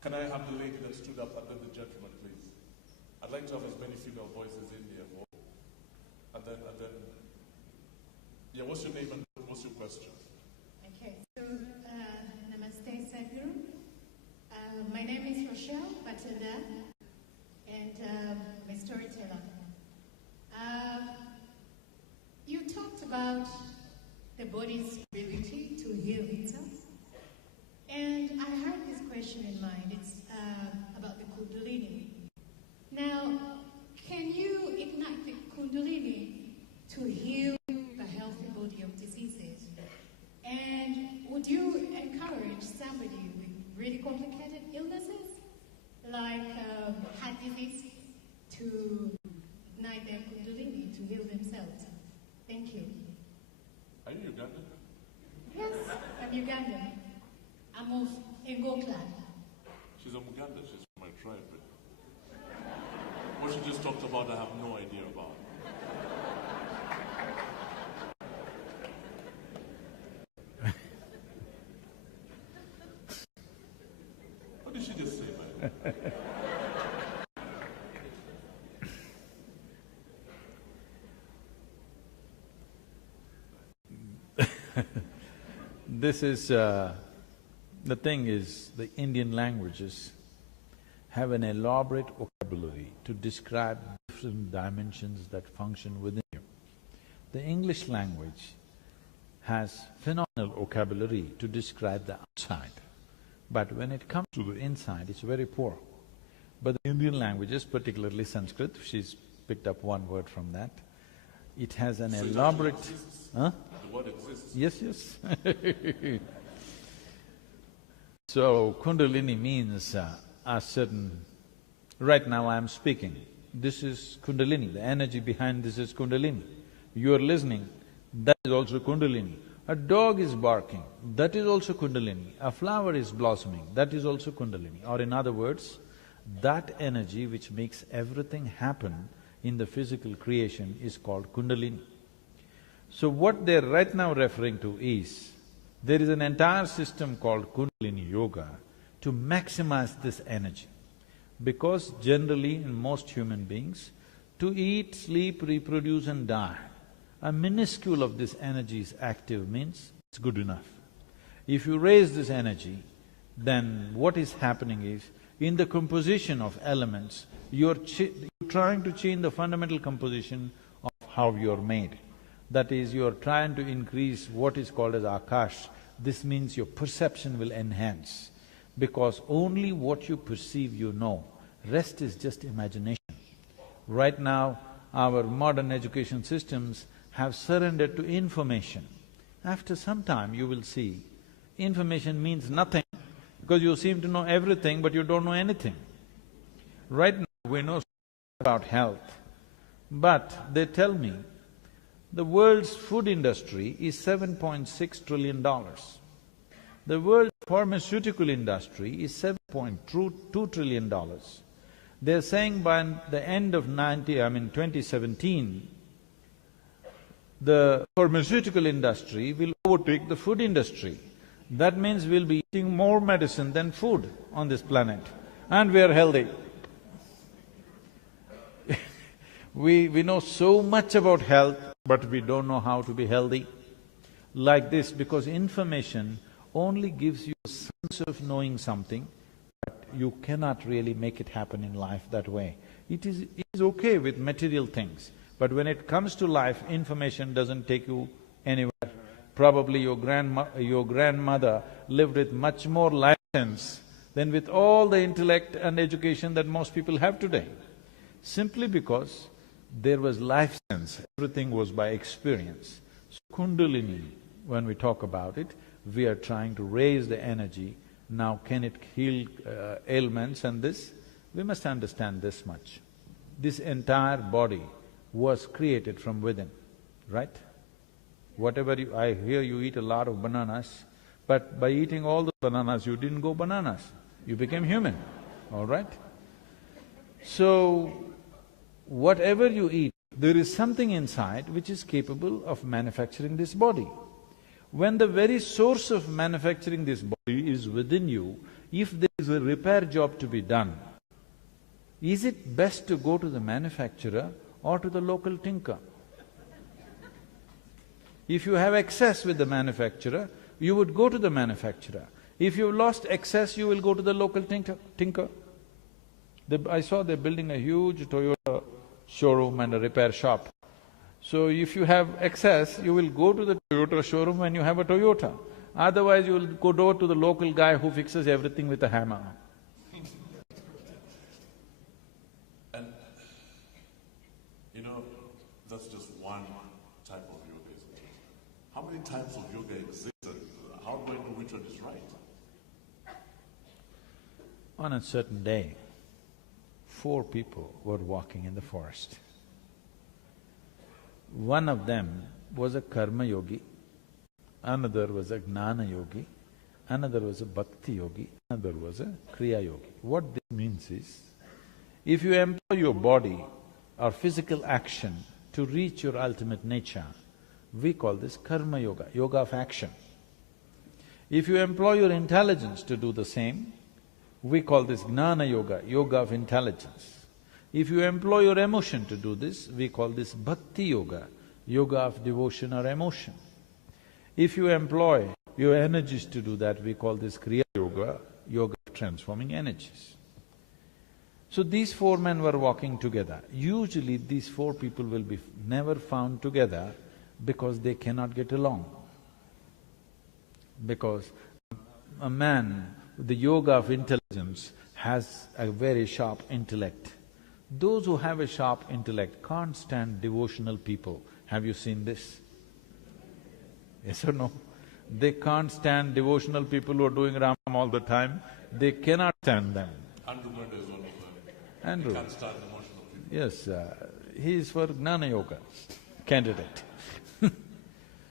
can I have the lady that stood up and then the gentleman, please? I'd like to have as many female voices in here. And then, yeah, what's your name and what's your question? Okay, so Namaste, Sadhguru. My name is Rochelle Batanda, and I'm a storyteller. You talked about the body's ability to heal itself, and I had this question in mind. It's about the Kundalini. Now, can you ignite the Kundalini to heal the healthy body of diseases? And would you encourage somebody with really complicated illnesses, like heart disease, to ignite their Kundalini to heal themselves? Thank you. Are you Ugandan? Yes, I'm Ugandan. I'm of Engo clan. She's a Muganda, she's from my tribe. But what she just talked about, I have no idea about. What did she just say, man? This is… the thing is, the Indian languages have an elaborate vocabulary to describe different dimensions that function within you. The English language has phenomenal vocabulary to describe the outside, but when it comes to the inside, it's very poor. But the Indian languages, particularly Sanskrit, she's picked up one word from that, it has an elaborate… Huh? The word exists. Yes. So, Kundalini means a certain… Right now I am speaking, this is Kundalini, the energy behind this is Kundalini. You are listening, that is also Kundalini. A dog is barking, that is also Kundalini. A flower is blossoming, that is also Kundalini. Or in other words, that energy which makes everything happen in the physical creation is called Kundalini. So what they're right now referring to is, there is an entire system called Kundalini Yoga, to maximize this energy. Because generally in most human beings, to eat, sleep, reproduce and die, a minuscule of this energy is active means it's good enough. If you raise this energy, then what is happening is, in the composition of elements, you're trying to change the fundamental composition of how you're made. That is, you're trying to increase what is called as akash. This means your perception will enhance, because only what you perceive you know, rest is just imagination. Right now, our modern education systems have surrendered to information. After some time, you will see, information means nothing, because you seem to know everything but you don't know anything. Right now, we know about health, but they tell me the world's food industry is $7.6 trillion. The world's pharmaceutical industry is $7.2 trillion. They're saying by the end of 2017, the pharmaceutical industry will overtake the food industry. That means we'll be eating more medicine than food on this planet, and we are healthy. We know so much about health, but we don't know how to be healthy. Like this, because information only gives you a sense of knowing something, but you cannot really make it happen in life that way. It is okay with material things, but when it comes to life, information doesn't take you anywhere. Probably your grandmother lived with much more life sense than with all the intellect and education that most people have today. Simply because there was life sense, everything was by experience. So Kundalini, when we talk about it, we are trying to raise the energy. Now can it heal ailments and this? We must understand this much. This entire body was created from within, right? I hear you eat a lot of bananas, but by eating all the bananas, you didn't go bananas, you became human, all right? So, whatever you eat, there is something inside which is capable of manufacturing this body. When the very source of manufacturing this body is within you, if there is a repair job to be done, is it best to go to the manufacturer or to the local tinker? If you have excess with the manufacturer, you would go to the manufacturer. If you've lost excess, you will go to the local tinker. I saw they're building a huge Toyota showroom and a repair shop. So if you have excess, you will go to the Toyota showroom when you have a Toyota. Otherwise, you will go to the local guy who fixes everything with a hammer. And, that's just one type of yoga. How many types of yoga exist, and how do I know which one is right? On a certain day, 4 people were walking in the forest. One of them was a karma yogi, another was a gnana yogi, another was a bhakti yogi, another was a kriya yogi. What this means is, if you employ your body or physical action to reach your ultimate nature, we call this karma yoga, yoga of action. If you employ your intelligence to do the same, we call this gnana yoga, yoga of intelligence. If you employ your emotion to do this, we call this bhakti yoga, yoga of devotion or emotion. If you employ your energies to do that, we call this kriya yoga, yoga of transforming energies. So these 4 men were walking together. Usually these 4 people will be never found together because they cannot get along. Because a man with the yoga of intelligence has a very sharp intellect. Those who have a sharp intellect can't stand devotional people. Have you seen this? Yes or no? They can't stand devotional people who are doing Ramam all the time. They cannot stand them. Andrew Murder is one of them. Andrew. He can't stand emotional people. Yes, he is for Gnana Yoga candidate.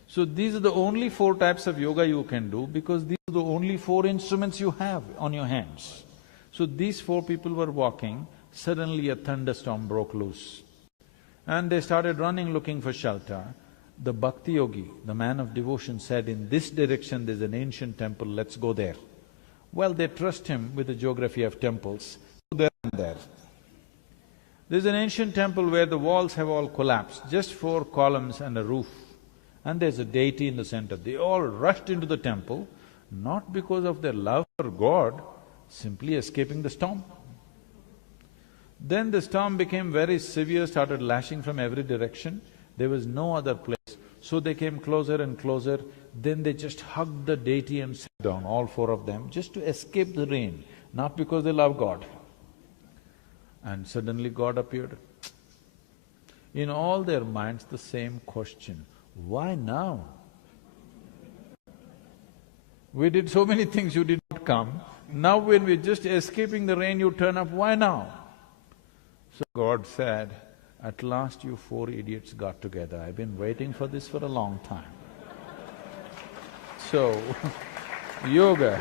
So these are the only 4 types of yoga you can do, because these are the only 4 instruments you have on your hands. So these 4 people were walking, suddenly a thunderstorm broke loose. And they started running looking for shelter. The bhakti yogi, the man of devotion, said, in this direction there's an ancient temple, let's go there. Well, they trust him with the geography of temples, so they're there. There's an ancient temple where the walls have all collapsed, just 4 columns and a roof, and there's a deity in the center. They all rushed into the temple, not because of their love for God, simply escaping the storm. Then the storm became very severe, started lashing from every direction. There was no other place. So they came closer and closer. Then they just hugged the deity and sat down, all 4 of them, just to escape the rain, not because they love God. And suddenly God appeared. In all their minds, the same question, why now? We did so many things, you did not come. Now when we're just escaping the rain, you turn up, why now? So God said, at last you 4 idiots got together. I've been waiting for this for a long time. So, yoga,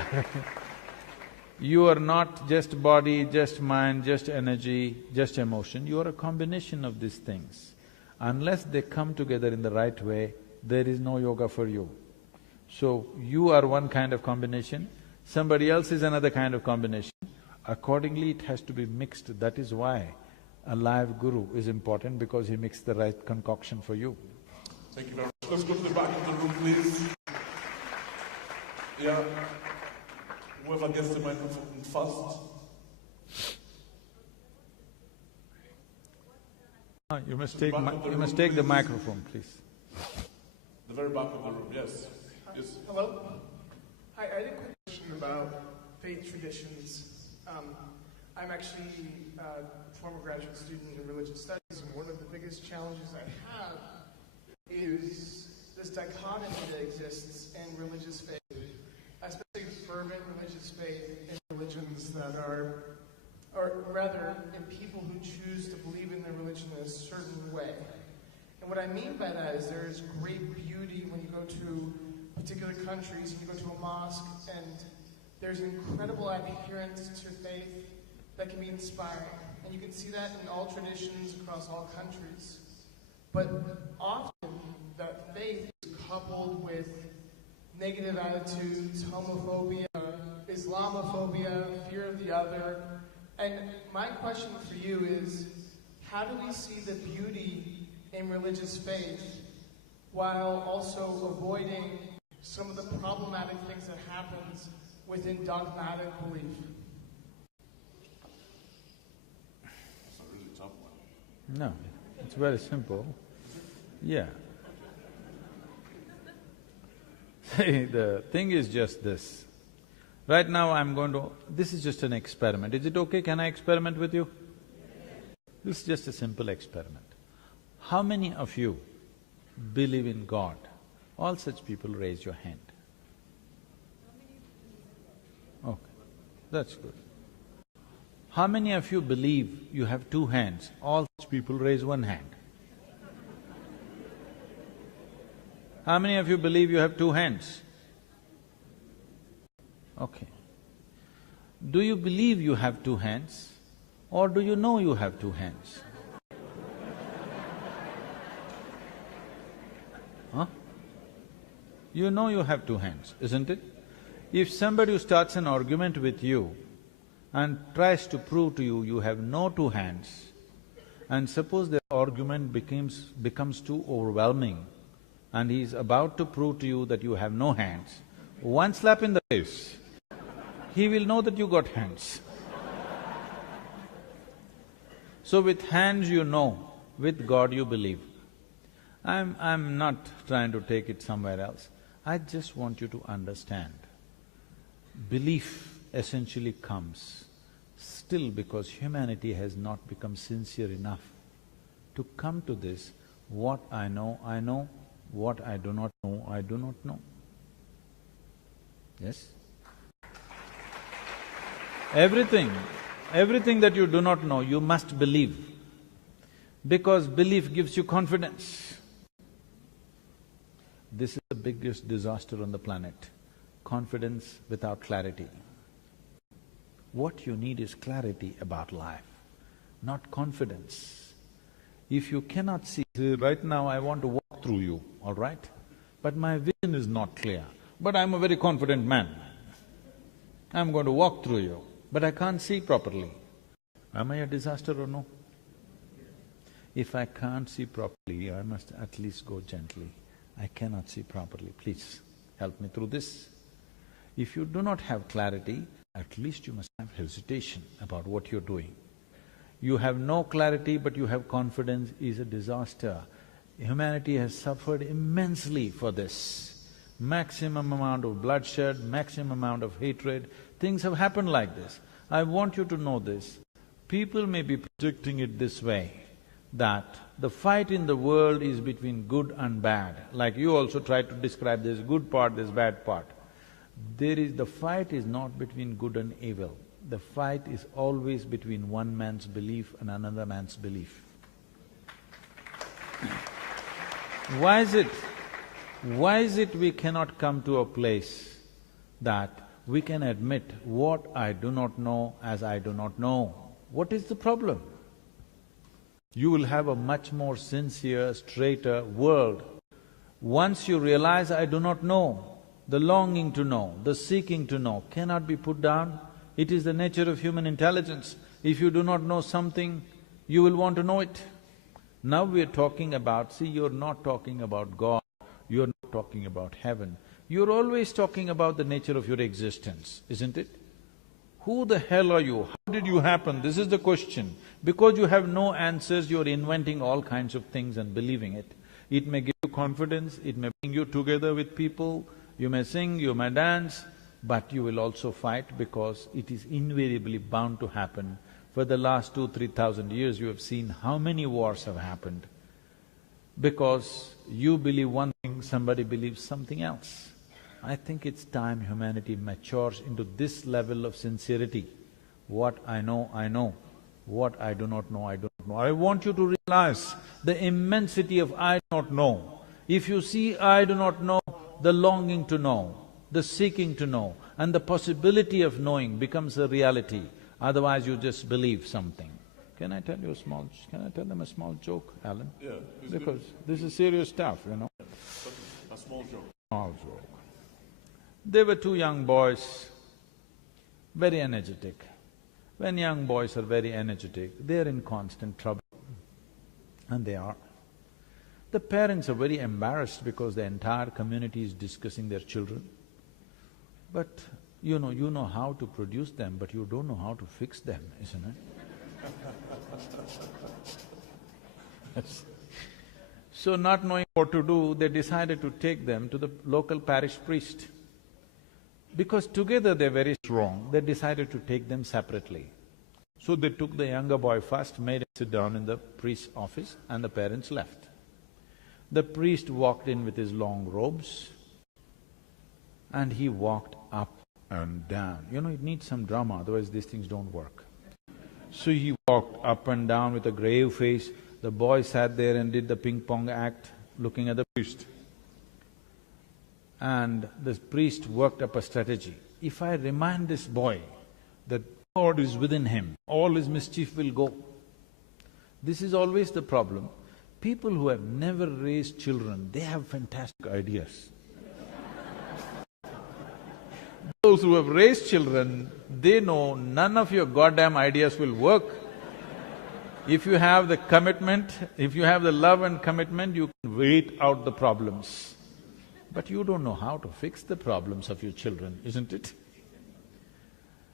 you are not just body, just mind, just energy, just emotion, you are a combination of these things. Unless they come together in the right way, there is no yoga for you. So, you are one kind of combination, somebody else is another kind of combination. Accordingly, it has to be mixed. That is why a live guru is important, because he mixed the right concoction for you. Thank you very much. Let's go to the back of the room, please. Yeah. Whoever gets the microphone first. You must take the microphone, please. The very back of the room, yes. Yes. Hello. Hi, I had a quick question about faith traditions. I'm actually a former graduate student in religious studies, and one of the biggest challenges I have is this dichotomy that exists in religious faith, especially fervent religious faith in religions that are, or rather, in people who choose to believe in their religion in a certain way. And what I mean by that is there is great beauty when you go to particular countries, and you go to a mosque, and there's incredible adherence to faith that can be inspiring. And you can see that in all traditions across all countries. But often, that faith is coupled with negative attitudes, homophobia, Islamophobia, fear of the other. And my question for you is, how do we see the beauty in religious faith while also avoiding some of the problematic things that happens within dogmatic belief? It's a really tough one. No, it's very simple. Yeah. See, the thing is just this. Right now I'm going to… this is just an experiment. Is it okay? Can I experiment with you? This is just a simple experiment. How many of you believe in God? All such people raise your hand. Okay, that's good. How many of you believe you have 2 hands? All such people raise 1 hand. How many of you believe you have 2 hands? Okay. Do you believe you have 2 hands, or do you know you have 2 hands? Huh? You know you have 2 hands, isn't it? If somebody who starts an argument with you and tries to prove to you you have no 2 hands, and suppose the argument becomes too overwhelming, and he's about to prove to you that you have no hands, one slap in the face, he will know that you got hands. So with hands you know, with God you believe. I'm not trying to take it somewhere else. I just want you to understand, belief essentially comes still because humanity has not become sincere enough to come to this, what I know, what I do not know, I do not know. Yes? Everything that you do not know, you must believe, because belief gives you confidence. This is the biggest disaster on the planet, confidence without clarity. What you need is clarity about life, not confidence. If you cannot see, right now I want to walk through you, all right? But my vision is not clear, but I'm a very confident man. I'm going to walk through you, but I can't see properly. Am I a disaster or no? If I can't see properly, I must at least go gently. I cannot see properly, please help me through this. If you do not have clarity, at least you must have hesitation about what you're doing. You have no clarity but you have confidence is a disaster. Humanity has suffered immensely for this. Maximum amount of bloodshed, maximum amount of hatred, things have happened like this. I want you to know this. People may be projecting it this way, that the fight in the world is between good and bad. Like you also tried to describe there's good part, there's bad part. The fight is not between good and evil. The fight is always between one man's belief and another man's belief. Why is it? Why is it we cannot come to a place that we can admit what I do not know as I do not know? What is the problem? You will have a much more sincere, straighter world. Once you realize I do not know, the longing to know, the seeking to know cannot be put down. It is the nature of human intelligence. If you do not know something, you will want to know it. Now we are talking about… see, you're not talking about God, you're not talking about heaven. You're always talking about the nature of your existence, isn't it? Who the hell are you? How did you happen? This is the question. Because you have no answers, you're inventing all kinds of things and believing it. It may give you confidence, it may bring you together with people, you may sing, you may dance, but you will also fight because it is invariably bound to happen. For the last 2,000–3,000 years, you have seen how many wars have happened. Because you believe one thing, somebody believes something else. I think it's time humanity matures into this level of sincerity. What I know, I know. What I do not know, I do not know. I want you to realize the immensity of I do not know. If you see I do not know, the longing to know, the seeking to know, and the possibility of knowing becomes a reality. Otherwise you just believe something. Can I tell them a small joke, Alan? Yeah. Because this is serious stuff, you know. A small joke. Small joke. There were two young boys, very energetic. When young boys are very energetic, they're in constant trouble. And they are. The parents are very embarrassed because the entire community is discussing their children. But you know how to produce them, but you don't know how to fix them, isn't it? So not knowing what to do, they decided to take them to the local parish priest. Because together they're very strong, they decided to take them separately. So they took the younger boy first, made him sit down in the priest's office, and the parents left. The priest walked in with his long robes, and he walked up and down. You know, it needs some drama, otherwise these things don't work. So he walked up and down with a grave face. The boy sat there and did the ping-pong act, looking at the priest. And the priest worked up a strategy. If I remind this boy that God is within him, all his mischief will go. This is always the problem. People who have never raised children, they have fantastic ideas. Those who have raised children, they know none of your goddamn ideas will work. If you have the commitment, if you have the love and commitment, you can wait out the problems. But you don't know how to fix the problems of your children, isn't it?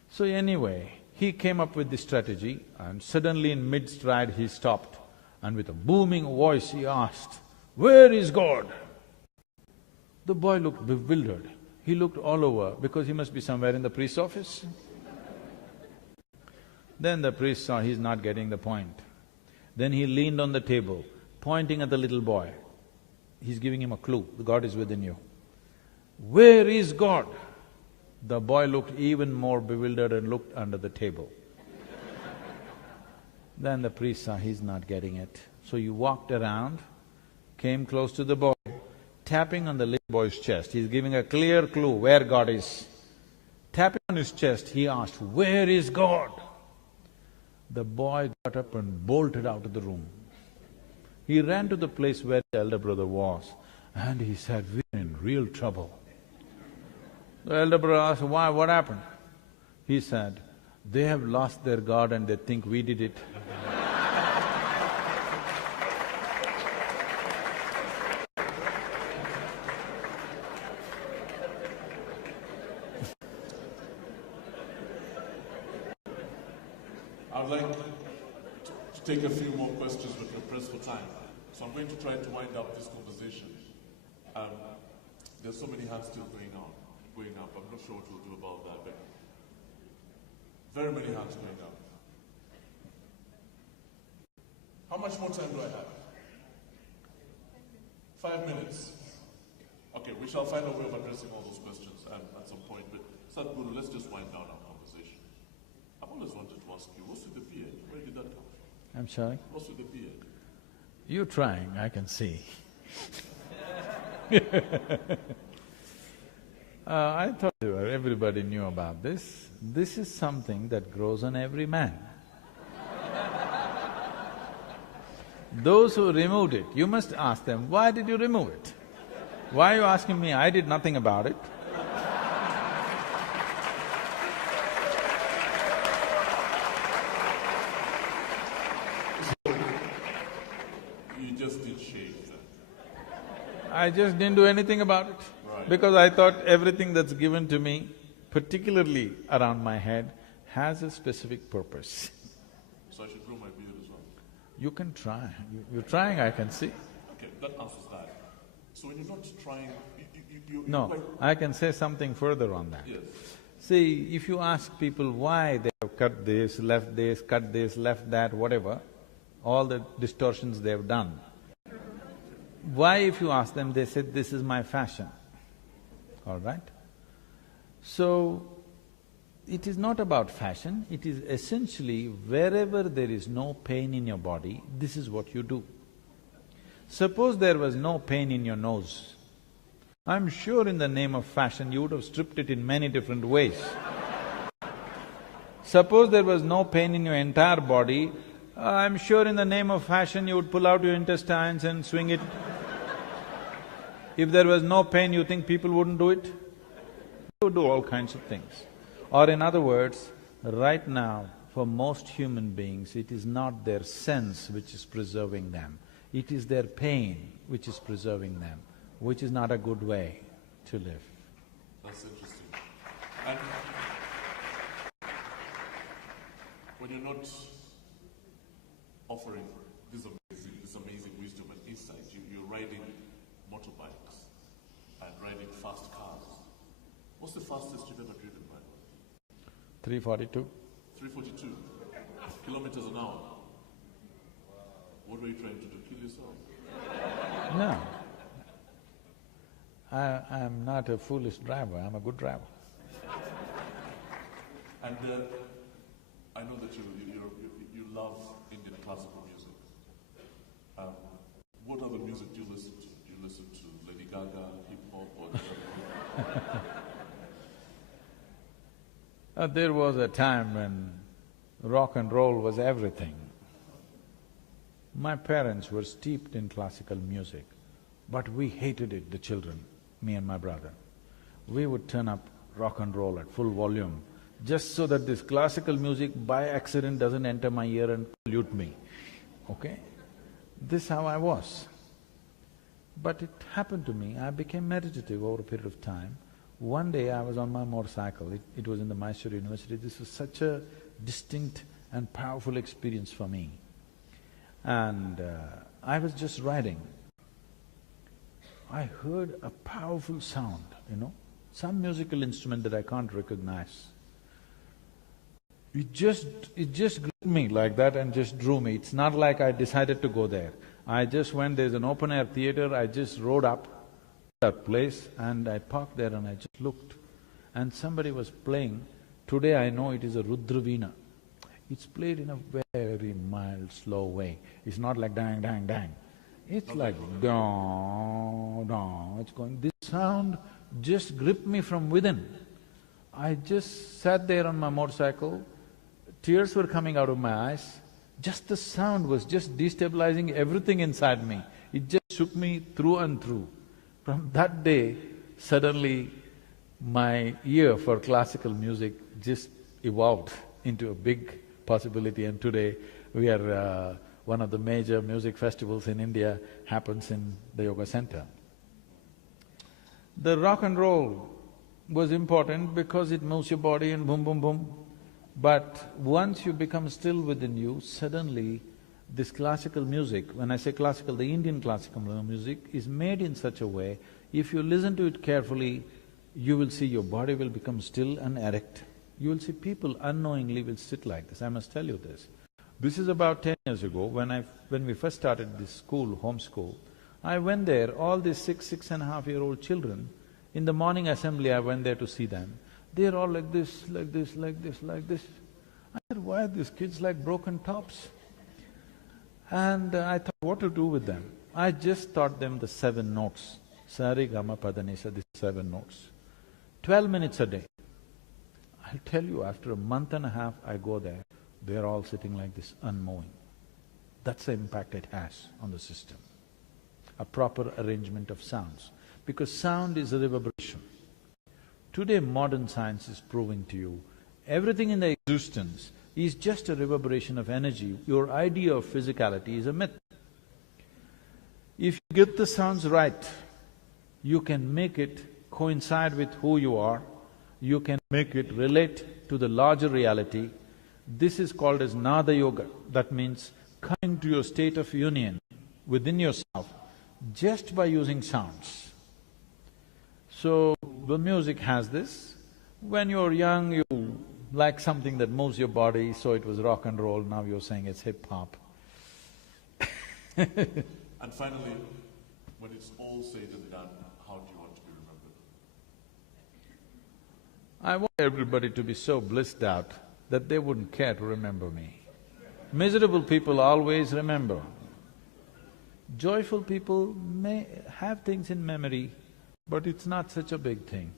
So anyway, he came up with this strategy, and suddenly in mid-stride he stopped, and with a booming voice he asked, "Where is God?" The boy looked bewildered. He looked all over because he must be somewhere in the priest's office. Then the priest saw he's not getting the point. Then he leaned on the table, pointing at the little boy. He's giving him a clue, the God is within you. "Where is God?" The boy looked even more bewildered and looked under the table. Then the priest saw he's not getting it. So he walked around, came close to the boy, tapping on the little boy's chest. He's giving a clear clue where God is. Tapping on his chest, he asked, "Where is God?" The boy got up and bolted out of the room. He ran to the place where the elder brother was, and he said, "We're in real trouble." The elder brother asked, "Why, what happened?" He said, "They have lost their God and they think we did it." I'd like to take a few more questions, but we're pressed for time. So I'm going to try to wind up this conversation. There's so many hands still going up. I'm not sure what we'll do about that, but very many hands going up. How much more time do I have? 5 minutes. Okay, we shall find a way of addressing all those questions at some point, but Sadhguru, let's just wind down our conversation. I've always wanted to ask you, what's with the beard? Where did that come from? I'm sorry? What's with the beard? You're trying, I can see. I thought everybody knew about this. This is something that grows on every man. Those who removed it, you must ask them, why did you remove it? Why are you asking me? I did nothing about it. You just did shave then. I just didn't do anything about it. Right. Because I thought everything that's given to me, particularly around my head, has a specific purpose. So I should grow my beard as well? You can try. You're trying, I can see. Okay, that answers that. So when you're not trying, you're No, quite… I can say something further on that. Yes. See, if you ask people why they have cut this, left that, whatever, all the distortions they have done, why if you ask them, they said, this is my fashion, all right? So, it is not about fashion, it is essentially wherever there is no pain in your body, this is what you do. Suppose there was no pain in your nose, I'm sure in the name of fashion you would have stripped it in many different ways. Suppose there was no pain in your entire body, I'm sure in the name of fashion you would pull out your intestines and swing it. If there was no pain, you think people wouldn't do it? They would do all kinds of things. Or in other words, right now, for most human beings, it is not their sense which is preserving them, it is their pain which is preserving them, which is not a good way to live. That's interesting. And when you're not offering this amazing wisdom and insight, you're riding motorbikes and riding fast cars. What's the fastest you've ever driven by? 342. 342 kilometers an hour. What were you trying to do? Kill yourself? No. I'm not a foolish driver, I'm a good driver. And I know that you love Indian classical music. What other music do you listen to? Do you listen to Lady Gaga, hip-hop, or… There was a time when rock and roll was everything. My parents were steeped in classical music, but we hated it, the children, me and my brother. We would turn up rock and roll at full volume, just so that this classical music by accident doesn't enter my ear and pollute me, okay? This is how I was. But it happened to me, I became meditative over a period of time. One day I was on my motorcycle, it was in the Mysore University. This was such a distinct and powerful experience for me. And I was just riding. I heard a powerful sound, some musical instrument that I can't recognize. It just gripped me like that and just drew me. It's not like I decided to go there. I just went, there's an open-air theatre, I just rode up that place and I parked there and I just looked. And somebody was playing, today I know it is a Rudraveena. It's played in a very mild, slow way. It's not like dang, dang, dang. It's like dong, dong, it's going… This sound just gripped me from within. I just sat there on my motorcycle, tears were coming out of my eyes, just the sound was just destabilizing everything inside me. It just shook me through and through. From that day, suddenly my ear for classical music just evolved into a big possibility, and today we are… one of the major music festivals in India happens in the yoga center. The rock and roll was important because it moves your body and boom, boom, boom. But once you become still within you, suddenly this classical music, when I say classical, the Indian classical music is made in such a way, if you listen to it carefully, you will see your body will become still and erect. You will see people unknowingly will sit like this, I must tell you this. This is about 10 years ago, when we first started this school, home school. I went there, all these 6.5-year-old children, in the morning assembly I went there to see them. They're all like this, like this, like this, like this. I said, why are these kids like broken tops? And I thought what to do with them. I just taught them the 7 notes. Sari, Gama, Pada, Nisa, these 7 notes. 12 minutes a day. I'll tell you, after a month and a half I go there, they're all sitting like this, unmoving. That's the impact it has on the system. A proper arrangement of sounds, because sound is a reverberation. Today modern science is proving to you, everything in the existence is just a reverberation of energy. Your idea of physicality is a myth. If you get the sounds right, you can make it coincide with who you are, you can make it relate to the larger reality. This is called as Nada Yoga. That means coming to your state of union within yourself just by using sounds. So, the music has this. When you're young, you like something that moves your body, so it was rock and roll, now you're saying it's hip-hop. And finally, when it's all said and done, how do you want to be remembered? I want everybody to be so blissed out that they wouldn't care to remember me. Miserable people always remember. Joyful people may have things in memory, but it's not such a big thing.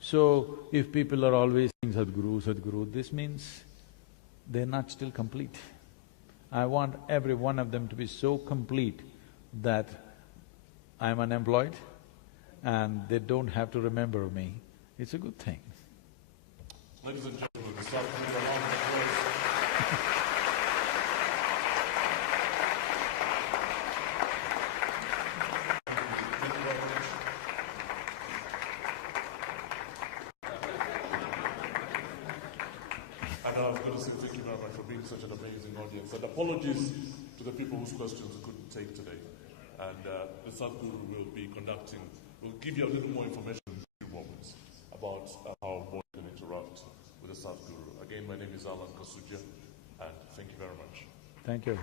So, if people are always saying Sadhguru, Sadhguru, this means they're not still complete. I want every one of them to be so complete that I'm unemployed and they don't have to remember me. It's a good thing. Ladies and gentlemen, the Sadhguru, a round of applause. And I was going to say thank you very much for being such an amazing audience. And apologies to the people whose questions we couldn't take today. And the Sadhguru will be conducting, will give you a little more information in a few moments about how one can interact with the Sadhguru. Again, my name is Kasujja, and thank you very much. Thank you.